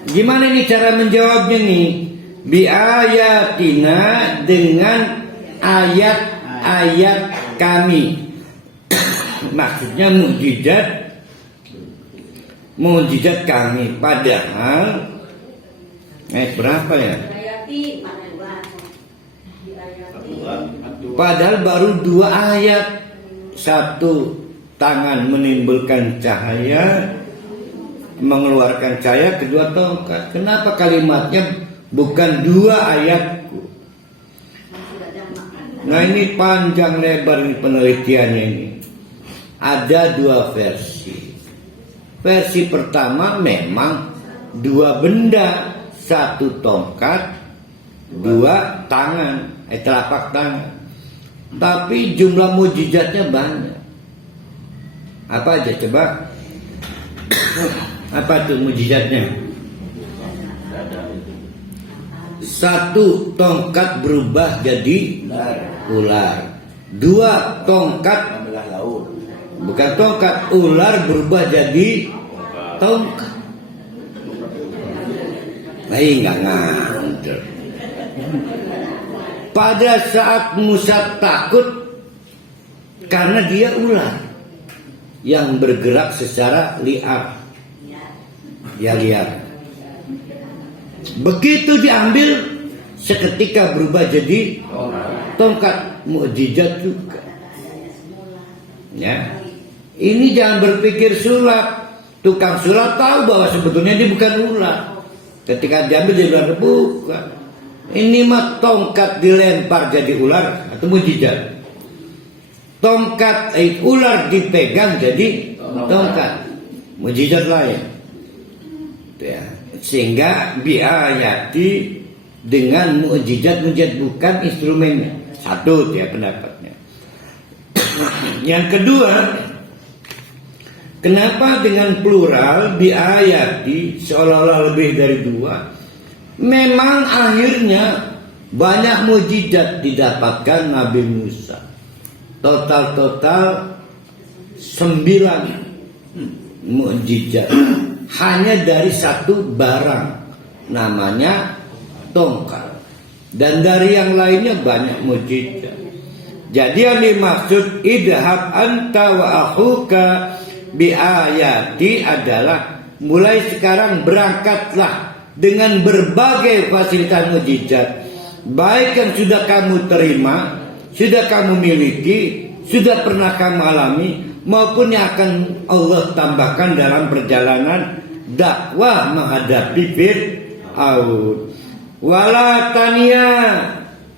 Gimana nih cara menjawabnya nih? Biayatina, dengan ayat-ayat kami. Maksudnya mukjizat kami. Padahal berapa ya? Padahal baru 2 ayat. 1 tangan menimbulkan cahaya, mengeluarkan cahaya, kedua tongkat. Kenapa kalimatnya bukan 2 ayatku? Nah ini panjang lebar ini penelitiannya ini. Ada 2 versi. Versi pertama memang 2 benda, 1 tongkat, 2 tangan, telapak tangan. Tapi jumlah mukjizatnya banyak. Apa aja coba? Apa tuh mukjizatnya? 1 tongkat berubah jadi ular. 2 tongkat, bukan tongkat, ular berubah jadi tongkat. Nggak nganter. Pada saat Musa takut karena dia ular yang bergerak secara liar. Begitu diambil, seketika berubah jadi tongkat, mukjizat juga. Ya, ini jangan berpikir sulap. Tukang sulap tahu bahwa sebetulnya dia bukan ular. Ketika diambil dia ular, bukan. Ini mah tongkat dilempar jadi ular atau mukjizat. Tongkat ular dipegang jadi tongkat, mukjizat lain. Ya. Sehingga biayati, dengan mukjizat bukan instrumennya. 1 ya pendapatnya. Yang kedua, kenapa dengan plural biayati seolah-olah lebih dari 2? Memang akhirnya banyak mukjizat didapatkan Nabi Musa. Total 9 mukjizat hanya dari 1 barang, namanya tongkat. Dan dari yang lainnya banyak mukjizat. Jadi yang dimaksud idhab anta wa akhuka biayati adalah mulai sekarang berangkatlah dengan berbagai fasilitas mukjizat, baik yang sudah kamu terima, sudah kamu miliki, sudah pernah kamu alami, maupun yang akan Allah tambahkan dalam perjalanan dakwah menghadapi Fir'aun. Wala tania,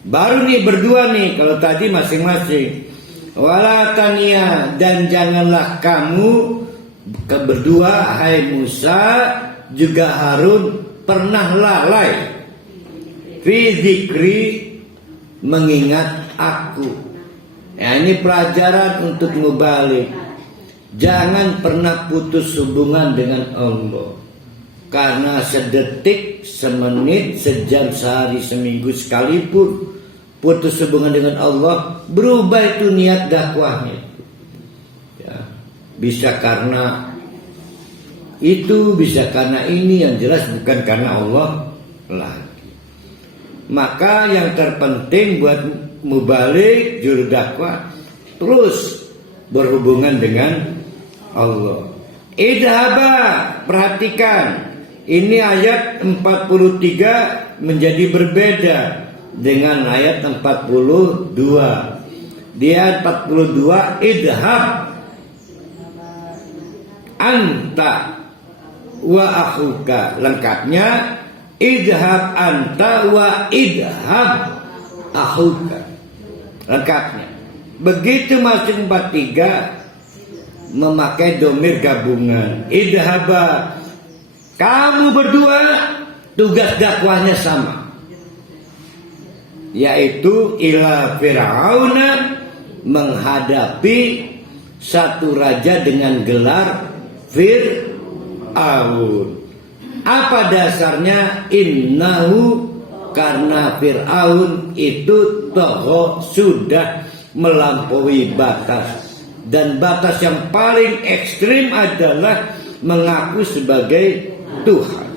baru nih berdua nih, kalau tadi masing-masing. Wala tania, dan janganlah kamu berdua, hai Musa juga Harun, pernah lalai fi zikri, mengingat aku. Ya, ini pelajaran untuk mubalik. Jangan pernah putus hubungan dengan Allah. Karena sedetik, semenit, sejam, sehari, seminggu sekalipun putus hubungan dengan Allah, berubah itu niat dakwahnya. Ya, bisa karena itu, bisa karena ini, yang jelas bukan karena Allah lagi. Maka yang terpenting buat mubalik, juru dakwah, terus berhubungan dengan Allah. Idhaba, perhatikan, ini ayat 43 menjadi berbeda dengan ayat 42. Dia 42 idhab anta wa akhuka, lengkapnya idhab anta wa idhab akhuka, lengkapnya. Begitu masuk 43 memakai domir gabungan. Idhaba, kamu berdua tugas dakwahnya sama, yaitu ila Fir'auna, menghadapi satu raja dengan gelar Fir'aun. Apa dasarnya? Innahu, karena Fir'aun itu toh sudah melampaui batas. dan batas yang paling ekstrim adalah mengaku sebagai Tuhan.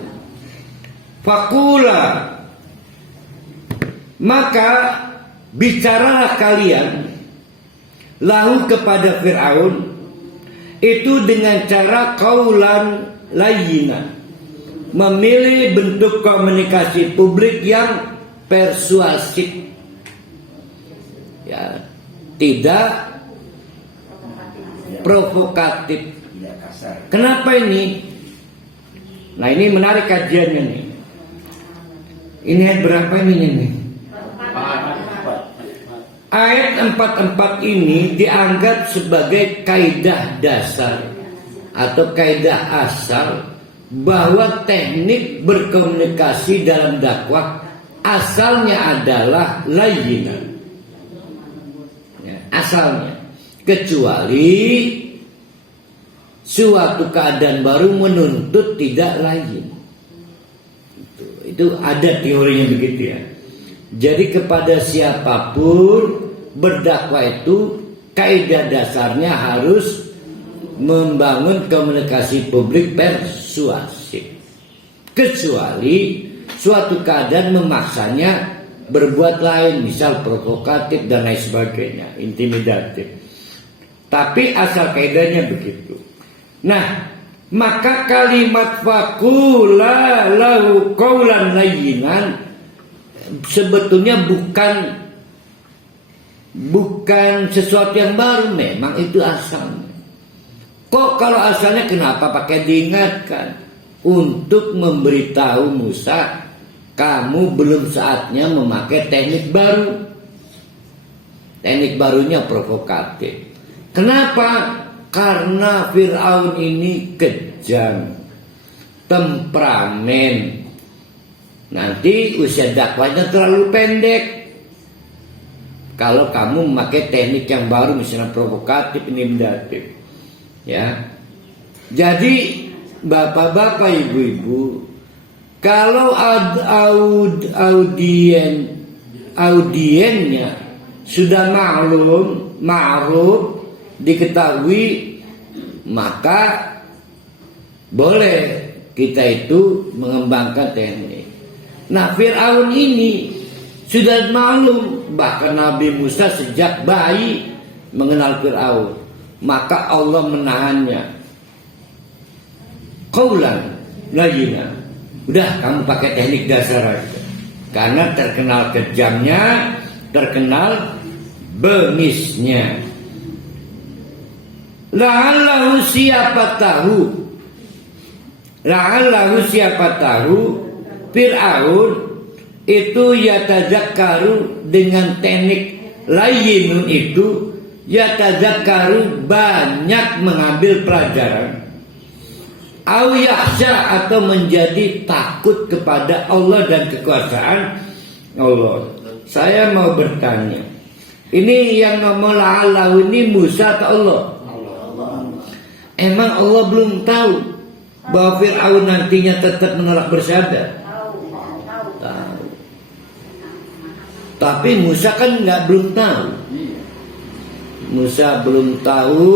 Fakula, maka bicaralah kalian lahu kepada Fir'aun itu dengan cara qaulan layyinan, memilih bentuk komunikasi publik yang persuasif, ya, tidak provokatif. Tidak kasar. Kenapa ini? Nah, ini menarik kajiannya nih. Ini ayat berapa ini nih? Ayat 44 ini dianggap sebagai kaidah dasar atau kaidah asal bahwa teknik berkomunikasi dalam dakwah asalnya adalah layyinan, ya, asalnya, kecuali suatu keadaan baru menuntut tidak layyin. Itu ada teorinya begitu ya. Jadi kepada siapapun berdakwah itu kaidah dasarnya harus membangun komunikasi publik persuasif, kecuali suatu keadaan memaksanya berbuat lain, misal provokatif dan lain sebagainya, intimidatif. Tapi asal kaidahnya begitu. Nah, maka kalimat fakula lahu qaulan layyinan sebetulnya bukan sesuatu yang baru, memang itu asalnya. Kok kalau asalnya kenapa pakai diingatkan? Untuk memberitahu Musa, kamu belum saatnya memakai teknik baru. Teknik barunya provokatif. Kenapa? Karena Fir'aun ini kejam, temperamen. Nanti usia dakwahnya terlalu pendek kalau kamu memakai teknik yang baru, misalnya provokatif, intimidatif, ya. Jadi bapak-bapak, ibu-ibu, kalau audiennya sudah ma'ruf, diketahui, maka boleh kita itu mengembangkan teknik. Nah, Fir'aun ini sudah maklum, bahkan Nabi Musa sejak bayi mengenal Fir'aun, maka Allah menahannya. Qaulan layyinan, udah kamu pakai teknik dasar aja, karena terkenal kejamnya, terkenal bengisnya. La'allahu siapa tahu Fir'aun itu yatadzakkaru dengan teknik layyinun itu, yatadzakkaru banyak mengambil pelajaran, au yakhsha atau menjadi takut kepada Allah dan kekuasaan Allah. Saya mau bertanya, ini yang ngomong la'allahu ini Musa atau Allah? Emang Allah belum tahu bahwa Fir'aun nantinya tetap menolak bersyahadat? Tahu. Tapi Musa kan belum tahu. Musa belum tahu,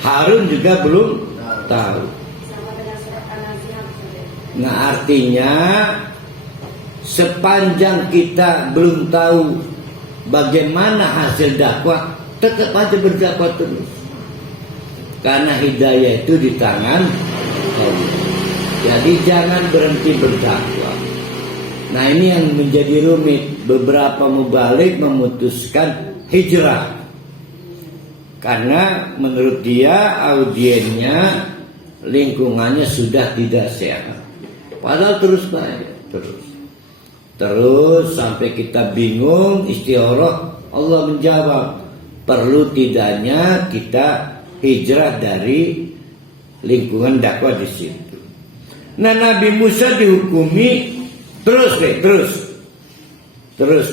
Harun juga belum tahu. Nah, artinya sepanjang kita belum tahu bagaimana hasil dakwah, tetap aja berdakwah terus. Karena hidayah itu di tangan Allah. Jadi jangan berhenti berdakwah. Nah, ini yang menjadi rumit. Beberapa mubalik memutuskan hijrah karena menurut dia audiennya, lingkungannya sudah tidak sehat. Padahal terus baik, terus sampai kita bingung. Istikharah, Allah menjawab, perlu tidaknya kita hijrah dari lingkungan dakwah di situ. Nah, Nabi Musa dihukumi terus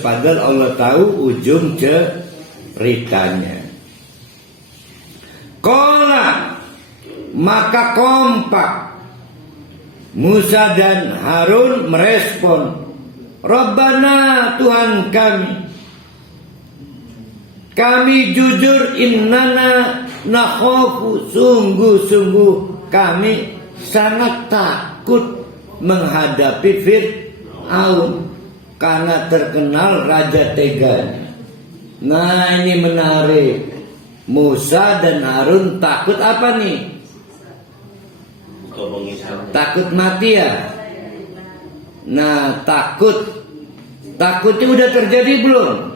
padahal Allah tahu ujung ceritanya. Qala, maka kompak Musa dan Harun merespon, Rabbana, Tuhan kami, kami jujur innana nakhafu, sungguh-sungguh kami sangat takut menghadapi Fir'aun karena terkenal raja teganya. Nah, ini menarik. Musa dan Harun takut apa nih? Takut mati ya. Nah, takutnya udah terjadi belum?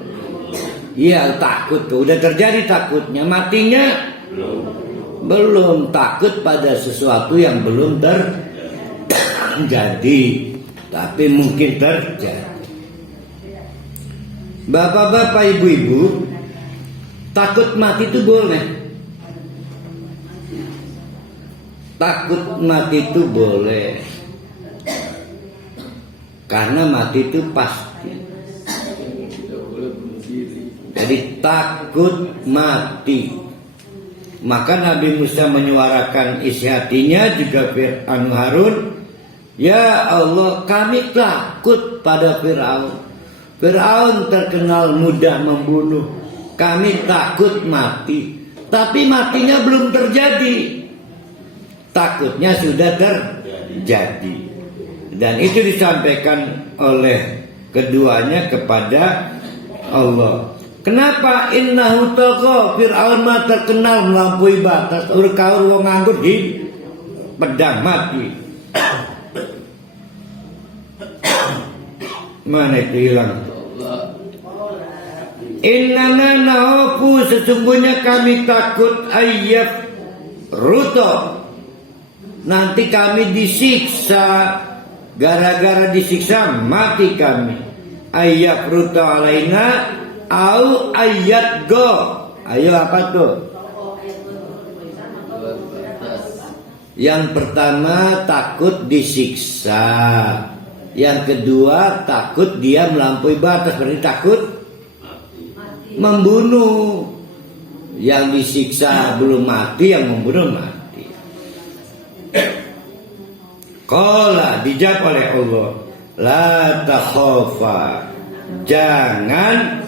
Iya, takut tuh udah terjadi takutnya. Matinya belum. Takut pada sesuatu yang belum terjadi, tapi mungkin terjadi. Bapak-bapak, ibu-ibu, takut mati itu boleh. Takut mati itu boleh. Karena mati itu pasti. Jadi takut mati. Maka Nabi Musa menyuarakan isi hatinya juga Fir'aun Harun. Ya Allah, kami takut pada Fir'aun. Fir'aun terkenal mudah membunuh. Kami takut mati. Tapi matinya belum terjadi. Takutnya sudah terjadi. Dan itu disampaikan oleh keduanya kepada Allah. Kenapa innahu tagha? Fir'aun mah terkenal melampaui batas. Urkaur wong nganggur di pedang mati. Mana itu hilang? Innana nahafu, sesungguhnya kami takut ayyaf ruto. Nanti kami disiksa. Gara-gara disiksa mati kami. Ayyaf ruto alaina au ayat go. Ayo apa tuh? Yang pertama takut disiksa. Yang kedua takut dia melampaui batas, berarti takut membunuh. Yang disiksa belum mati, yang membunuh mati. Qala, dijawab oleh Allah, la takhafa, jangan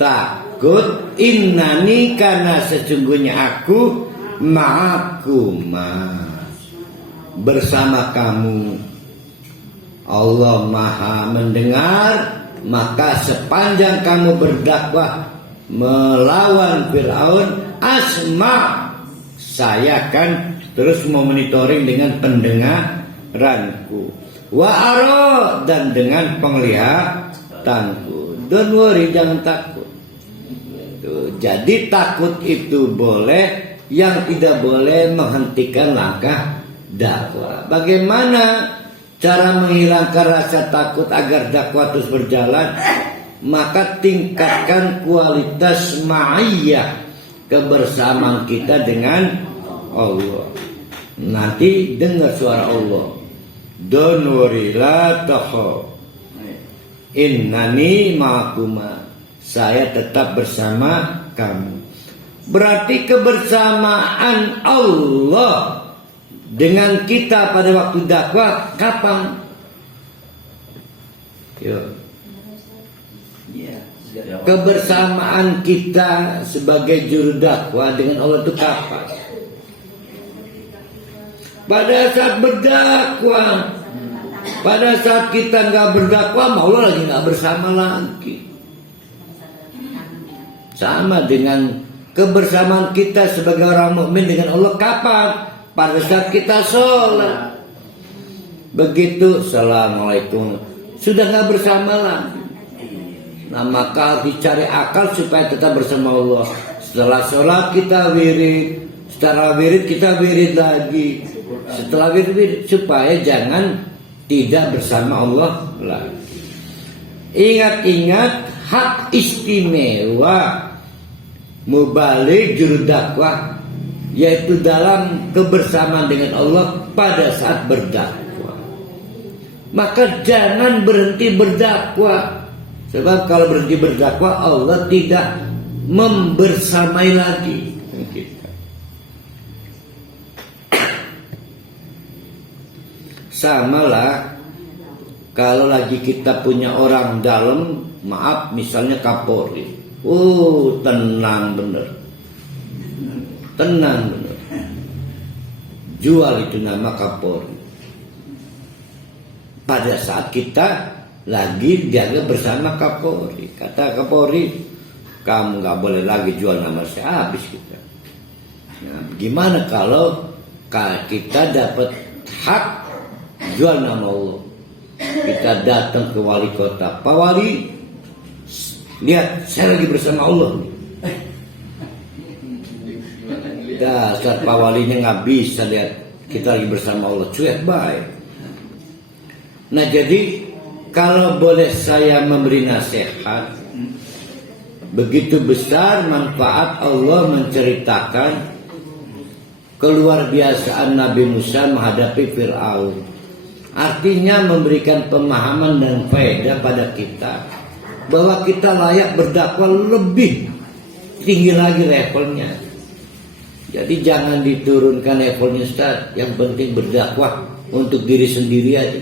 takut, innani, karena sesungguhnya aku ma'akuma, bersama kamu. Allah Maha mendengar, maka sepanjang kamu berdakwah melawan Fir'aun, asma, saya akan terus memonitoring dengan pendengaranku, wa ara, dan dengan penglihatanku. Don't worry, jangan takut. Jadi takut itu boleh, yang tidak boleh menghentikan langkah dakwah. Bagaimana cara menghilangkan rasa takut agar dakwah terus berjalan? Maka tingkatkan kualitas ma'iyah, kebersamaan kita dengan Allah. Nanti dengar suara Allah. Don't worry, la takhaf, innani ma'akuma, saya tetap bersama kamu. Berarti kebersamaan Allah dengan kita pada waktu dakwah kapan? Kebersamaan kita sebagai juru dakwah dengan Allah itu kapan? Pada saat berdakwah. Pada saat kita nggak berdakwah, Allah lagi nggak bersama lagi. Sama dengan kebersamaan kita sebagai orang mukmin dengan Allah kapan? Pada saat kita sholat. Begitu, assalamualaikum, sudah nggak bersama lagi. Nah, maka dicari akal supaya tetap bersama Allah. Setelah sholat kita wirid, setelah wirid kita wirid lagi, setelah wirid, supaya jangan tidak bersama Allah lagi. Ingat-ingat hak istimewa mubalik juru dakwah, yaitu dalam kebersamaan dengan Allah pada saat berdakwah. Maka jangan berhenti berdakwah, sebab kalau berhenti berdakwah Allah tidak membersamai lagi kita. Samalah kalau lagi kita punya orang dalam, maaf misalnya Kapolri, Tenang bener. Tenang bener. Jual itu nama Kapolri. Pada saat kita lagi jaga bersama Kapolri. Kata Kapolri, kamu gak boleh lagi jual nama saya, habis kita. Nah, gimana kalau kita dapat hak jual nama Allah? Kita datang ke wali kota, Pak Wali, lihat saya lagi bersama Allah. Dasar Pak Walinya nggak bisa lihat kita lagi bersama Allah, cuek baik. Nah jadi kalau boleh saya memberi nasihat, begitu besar manfaat Allah menceritakan keluar biasaan Nabi Musa menghadapi Fir'aun. Artinya memberikan pemahaman dan faedah pada kita bahwa kita layak berdakwah lebih tinggi lagi levelnya. Jadi jangan diturunkan levelnya Ustaz, yang penting berdakwah untuk diri sendiri aja.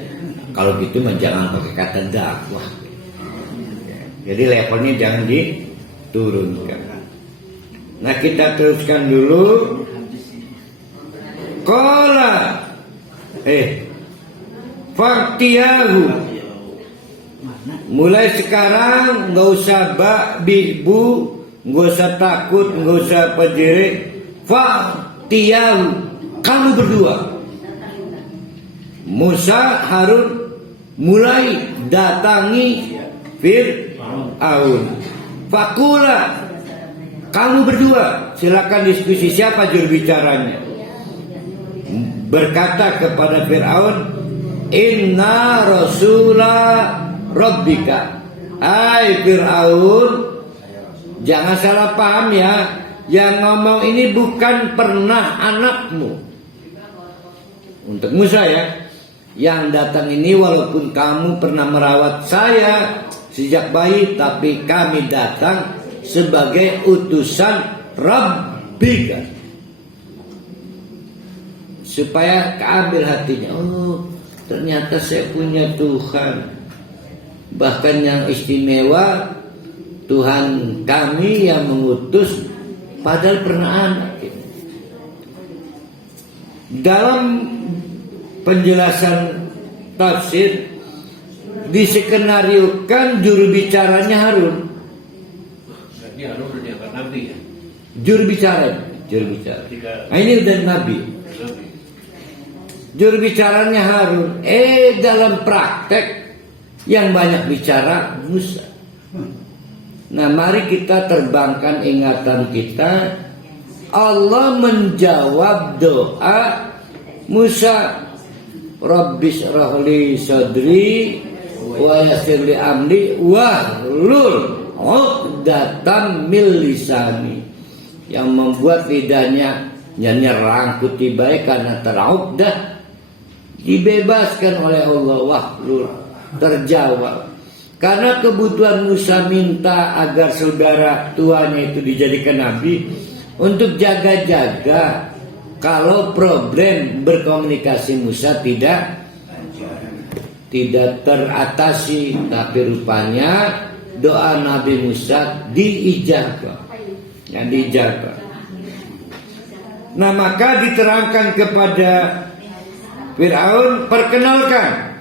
Kalau gitu mah jangan pakai kata dakwah. Jadi levelnya jangan diturunkan. Nah kita teruskan dulu. Qala Faktiyahu. Mulai sekarang nggak usah bu, nggak usah takut, nggak usah pejerik. Faktiyahu, kamu berdua, Musa, Harun, mulai datangi Fir'aun. Fakula, kamu berdua, silakan diskusi siapa juru bicaranya. Berkata kepada Fir'aun, Inna Rasula Rabbika. Hai Fir'aun, jangan salah paham ya. Yang ngomong ini bukan pernah anakmu. Untuk Musa ya. Yang datang ini walaupun kamu pernah merawat saya sejak bayi, tapi kami datang sebagai utusan Rabbika. Supaya keambil hatinya, oh ternyata saya punya Tuhan, bahkan yang istimewa, Tuhan kami yang mengutus, padahal pernah anak. Dalam penjelasan tafsir diskenariokan juru bicaranya Harun. Berarti Harun udah diangkat nabi ya? Juru bicara. Nah, ini udah nabi. Juru bicaranya Harun. Dalam praktek yang banyak bicara Musa. Nah mari kita terbangkan ingatan kita. Allah menjawab doa Musa. Rabbis rahli sadri wa yassirli amri wahlul 'uqdatam min lisani. Yang membuat lidahnya nyerang kutibai karena ter'uqdah, dibebaskan oleh Allah, wahlul, terjawab. Karena kebutuhan Musa minta agar saudara tuanya itu dijadikan nabi untuk jaga-jaga kalau problem berkomunikasi Musa tidak teratasi, tapi rupanya doa Nabi Musa diijabah. Nah maka diterangkan kepada Fir'aun, perkenalkan,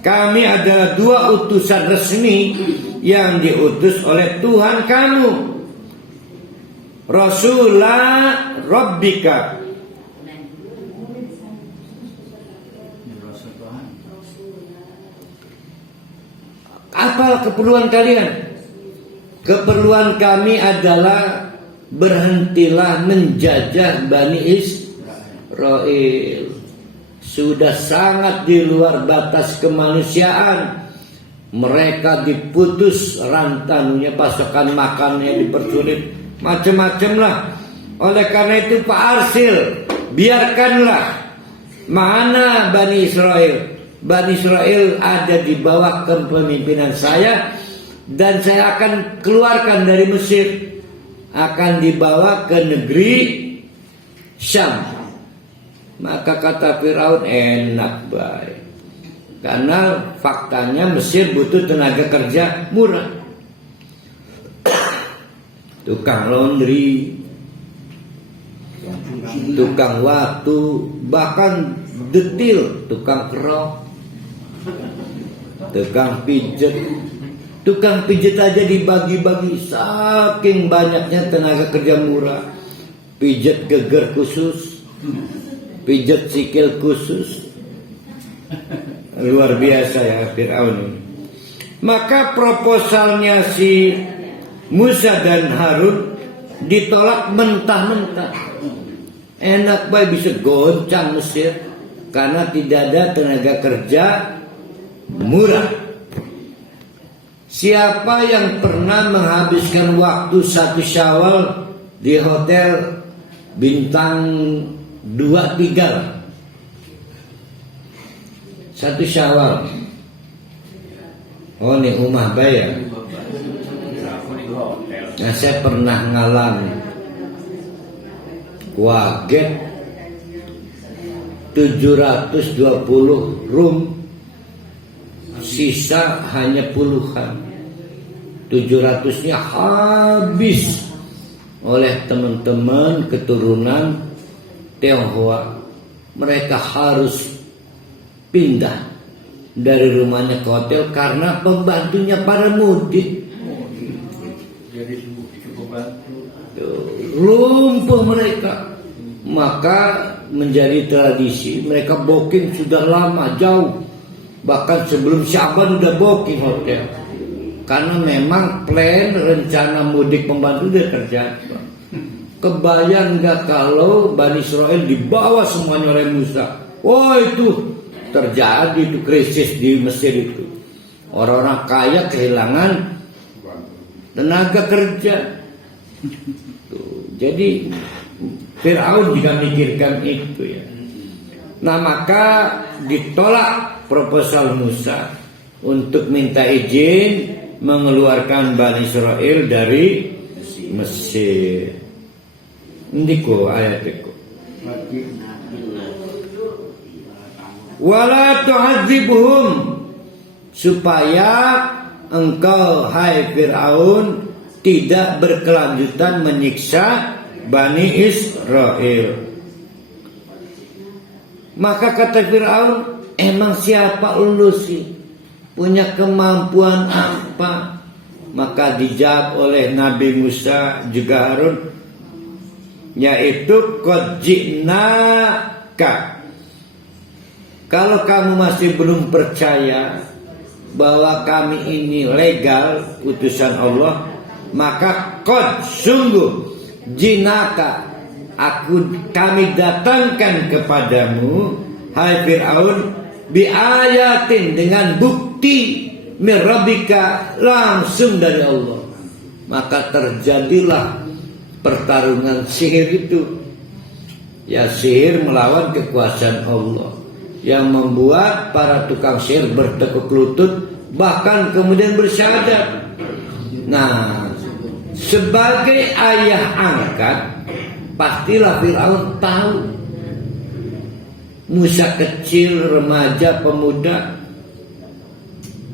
kami adalah dua utusan resmi yang diutus oleh Tuhan kamu, Rasulah Rabbika. Apa keperluan kalian? Keperluan kami adalah berhentilah menjajah Bani Israel. Sudah sangat di luar batas kemanusiaan. Mereka diputus rantannya, pasokan makannya dipersulit, macam-macam lah. Oleh karena itu Pak Arsil, biarkanlah. Mana Bani Israel? Bani Israel ada di bawah kepemimpinan saya, dan saya akan keluarkan dari Mesir, akan dibawa ke negeri Syam. Maka kata Firaun, enak baik, karena faktanya Mesir butuh tenaga kerja murah. tukang laundry, tukang waktu, bahkan detil, tukang kerok, tukang pijet. Tukang pijet aja dibagi-bagi, saking banyaknya tenaga kerja murah. Pijet geger khusus, pijet sikil khusus. Luar biasa ya Fir'aun ini. Maka proposalnya si Musa dan Harun ditolak mentah-mentah. Enak baik bisa goncang Mesir karena tidak ada tenaga kerja murah. Siapa yang pernah menghabiskan waktu 1 Syawal di hotel bintang 2-3? 1 Syawal. Oh ini rumah bayar. Nah saya pernah ngalami. Waget 720 room, sisa hanya puluhan. 700-nya habis oleh teman-teman keturunan Tionghoa. Mereka harus pindah dari rumahnya ke hotel karena pembantunya pada mudik. Jadi cukup bantu. Lumpuh mereka. Maka menjadi tradisi mereka booking sudah lama jauh. Bahkan sebelum Syaban udah booking hotel. Karena memang plan rencana mudik pembantu dia terjadi. Kebayang nggak kalau Bani Israel dibawa semuanya oleh Musa? Oh itu terjadi itu krisis di Mesir itu. Orang-orang kaya kehilangan tenaga kerja. Jadi Fir'aun juga mikirkan itu ya. Nah maka ditolak proposal Musa untuk minta izin mengeluarkan Bani Israel dari Mesir. Ndiko ayatku. Wala tu'adzibhum, supaya engkau hai Fir'aun tidak berkelanjutan menyiksa Bani Israel. Maka kata Fir'aun, emang siapa lu sih? Punya kemampuan apa? Maka dijawab oleh Nabi Musa juga Harun, yaitu qad ji'naka. Kalau kamu masih belum percaya bahwa kami ini legal utusan Allah, maka qad sungguh jinaka kami datangkan kepadamu hai Fir'aun biayatin dengan bukti mirabika langsung dari Allah. Maka terjadilah pertarungan sihir itu. Ya sihir melawan kekuasaan Allah yang membuat para tukang sihir bertekuk lutut bahkan kemudian bersyahadat. Nah, sebagai ayah angkat pastilah Fir'aun tahu Musa kecil, remaja, pemuda,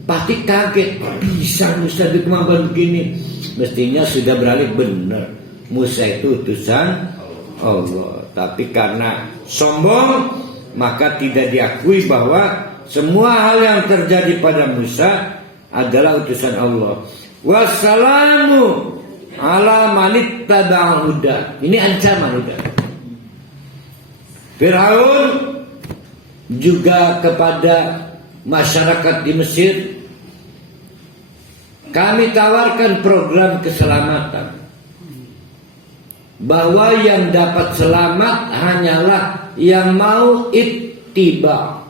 pasti kaget. Bisa Musa berkemampuan begini? Mestinya sudah beralih benar. Musa itu utusan Allah. Tapi karena sombong, maka tidak diakui bahwa semua hal yang terjadi pada Musa adalah utusan Allah. Wassalamu ala manittaba'al huda. Ini ancaman udah. Fir'aun juga kepada masyarakat di Mesir, kami tawarkan program keselamatan, bahwa yang dapat selamat hanyalah yang mau ittiba,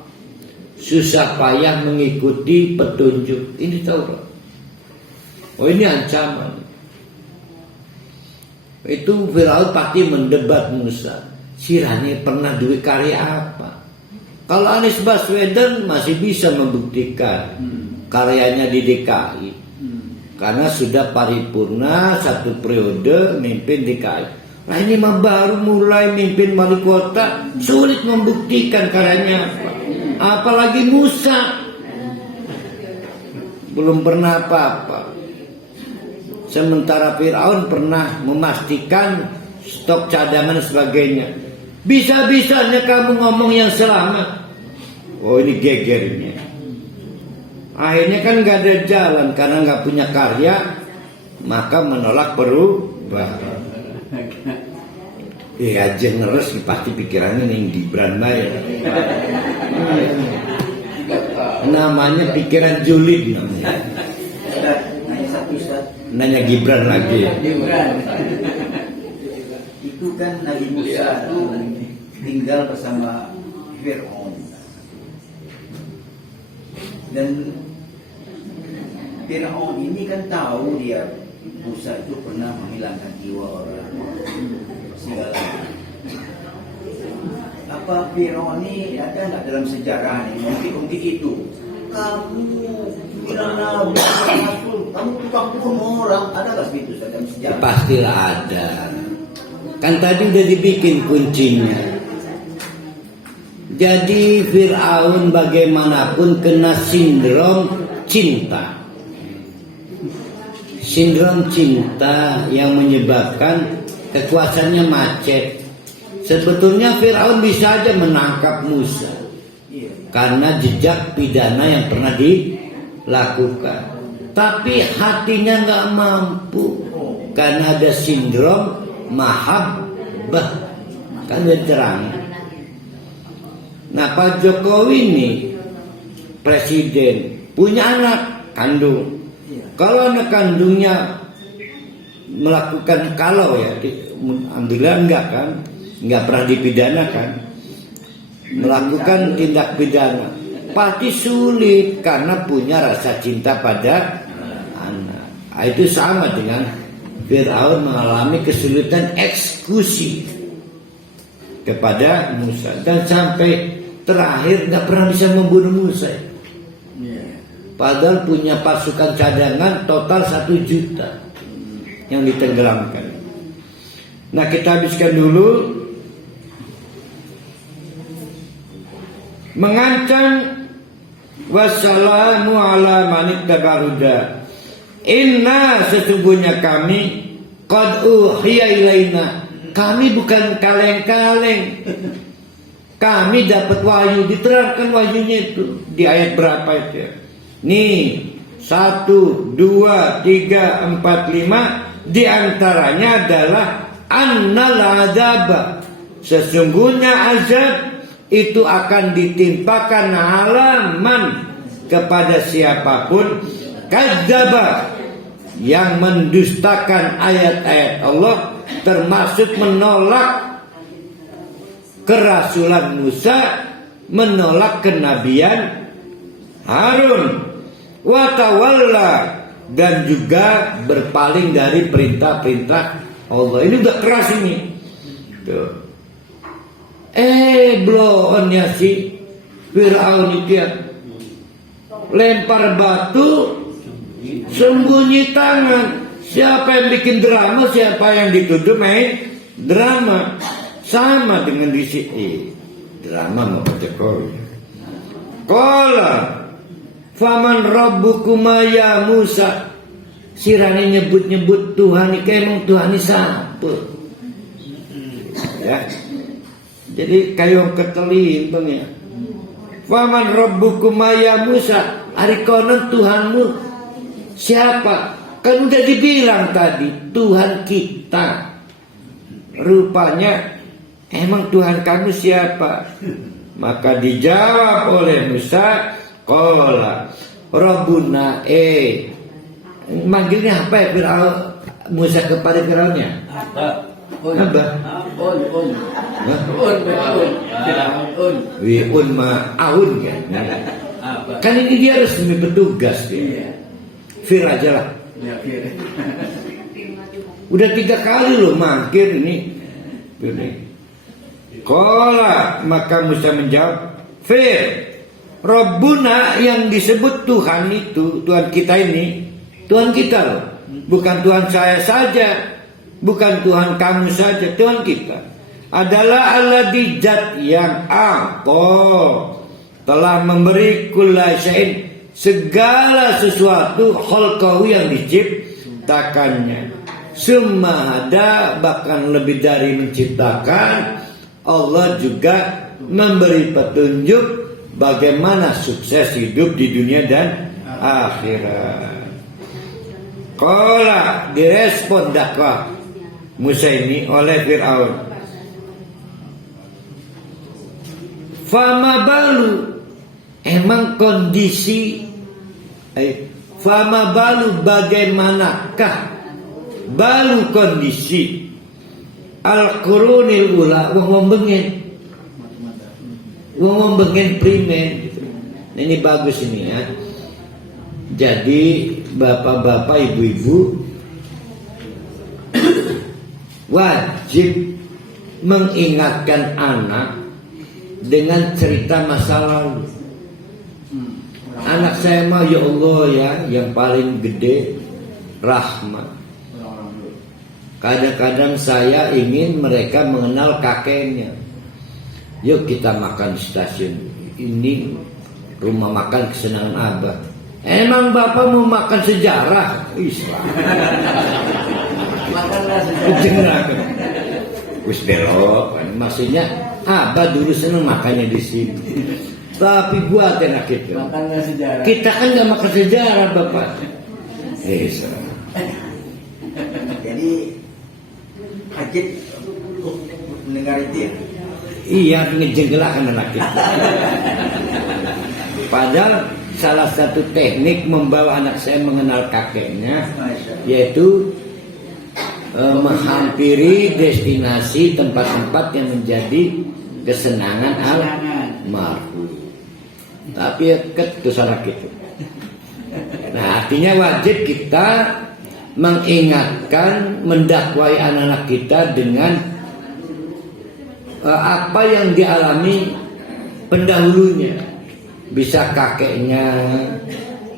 susah payah mengikuti petunjuk. Ini Taurat. Oh ini ancaman. Itu Fir'aun pasti mendebat Musa. Sirani pernah duit karya apa? Kalau Anies Baswedan masih bisa membuktikan karyanya di DKI, karena sudah paripurna 1 periode mimpin DKI. Nah ini mah baru mulai mimpin wali kota, sulit membuktikan karyanya apa. Apalagi Musa belum pernah apa-apa. Sementara Fir'aun pernah memastikan stok cadangan dan sebagainya. Bisa-bisanya kamu ngomong yang selamat. Oh, ini gegernya. Akhirnya kan gak ada jalan karena gak punya karya, maka menolak perubahan. Ya generous pasti pikirannya nih Gibran bayar. Namanya pikiran julid namanya. Nanya satu Ustaz. Nanya Gibran lagi. Itu kan Nabi Musa itu tinggal bersama Fir'aun. Dan Fir'aun ini kan tahu dia Musa itu pernah menghilangkan jiwa orang segala. Apa Fir'aun ini ada nggak dalam sejarah nih? Mungkin itu. Kamu bilang Nabi Rasul, kamu tukang bunuh orang, ada nggak seperti itu dalam sejarah? Pastilah ada. Kan tadi udah dibikin kuncinya. Jadi Fir'aun bagaimanapun kena sindrom cinta. Sindrom cinta yang menyebabkan kekuasaannya macet. Sebetulnya Fir'aun bisa aja menangkap Musa karena jejak pidana yang pernah dilakukan. Tapi hatinya nggak mampu karena ada sindrom mahabbah. Kan udah terang. Nah, Pak Jokowi ini presiden punya anak kandung. Kalau anak kandungnya melakukan alhamdulillah enggak kan, enggak pernah dipidana kan, melakukan tindak pidana, pasti sulit karena punya rasa cinta pada anak. Itu sama dengan Fir'aun mengalami kesulitan eksekusi kepada Musa dan sampai terakhir nggak pernah bisa membunuh Musa. Padahal punya pasukan cadangan total 1 juta yang ditenggelamkan. Nah, kita habiskan dulu. Mengancam wassalamu ala manittaba huda. Inna sesungguhnya kami qad uhiya ilaina. Kami bukan kaleng-kaleng. Kami dapat wahyu, diterangkan wahyunya itu di ayat berapa itu ya? Nih 1, 2, 3, 4, 5 diantaranya adalah annal adaba. Sesungguhnya azab itu akan ditimpakan alaman kepada siapapun kadzdzaba yang mendustakan ayat-ayat Allah, termasuk menolak kerasulan Musa, menolak kenabian Harun, watawalla, dan juga berpaling dari perintah-perintah Allah. Ini udah keras ini. Tuh. Bloonnya si Fir'aun itu ya, lempar batu, sembunyi tangan. Siapa yang bikin drama, siapa yang dituduh main drama. Sama dengan di sini drama mau Jokowi. Qala faman rabbukuma ya Musa. Sirane nyebut-nyebut Tuhan iki emang Tuhan ini siapa? Ya. Jadi kayak ketelin bang ya. Faman rabbukuma ya Musa. Ari konon Tuhanmu siapa? Kan udah dibilang tadi Tuhan kita. Rupanya emang Tuhan kamu siapa? Maka dijawab oleh Musa, qala Rabbuna manggilnya apa ya Fir'aun? Musa kepada Fir'aunnya? Apa? Un ma'aun kan? Kan ini dia resmi petugas dia. Fir aja lah. Udah 3 kali loh mangkir ini. Qala, maka Musa menjawab, Fir, Rabbuna yang disebut Tuhan itu, Tuhan kita ini, Tuhan kita loh. Bukan Tuhan saya saja, bukan Tuhan kamu saja, Tuhan kita. Adalah alladzi zat yang telah memberi kulla syai'in, segala sesuatu khalqahu yang menciptakannya, summa hada, bahkan lebih dari menciptakan, Allah juga memberi petunjuk bagaimana sukses hidup di dunia dan akhirat. Qala, direspon dakwah Musa ini oleh Fir'aun. Fama balu, emang kondisi, fama balu bagaimanakah balu kondisi al-qurunil ula, wong bengen primen. Ini bagus ini ya. Jadi bapak-bapak, ibu-ibu wajib mengingatkan anak dengan cerita masa lalu. Anak saya mah ya Allah ya, yang paling gede rahmat. Kadang-kadang saya ingin mereka mengenal kakeknya. Yuk kita makan di stasiun ini, rumah makan kesenangan abah. Emang bapak mau makan sejarah Islam? Makanlah sejarah. Wis belok, maksudnya abah dulu seneng makannya di sini. Tapi buat enak itu. Makanlah sejarah. Kita kan nggak makan sejarah bapak. Jadi Hajib mendengar itu ya. Iya, ngejengkelahkan anak kita. Padahal salah satu teknik membawa anak saya mengenal kakeknya, yaitu menghampiri destinasi tempat-tempat yang menjadi kesenangan almarhum. Tapi ya salah gitu. Nah, artinya wajib kita mengingatkan, mendakwai anak-anak kita dengan apa yang dialami pendahulunya. Bisa kakeknya,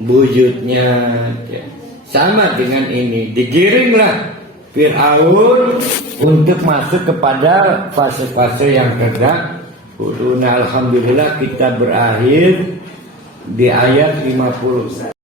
buyutnya, ya. Sama dengan ini. Digiringlah Fir'aun untuk masuk kepada fase-fase yang terdahulu. Nah, alhamdulillah kita berakhir di ayat 50.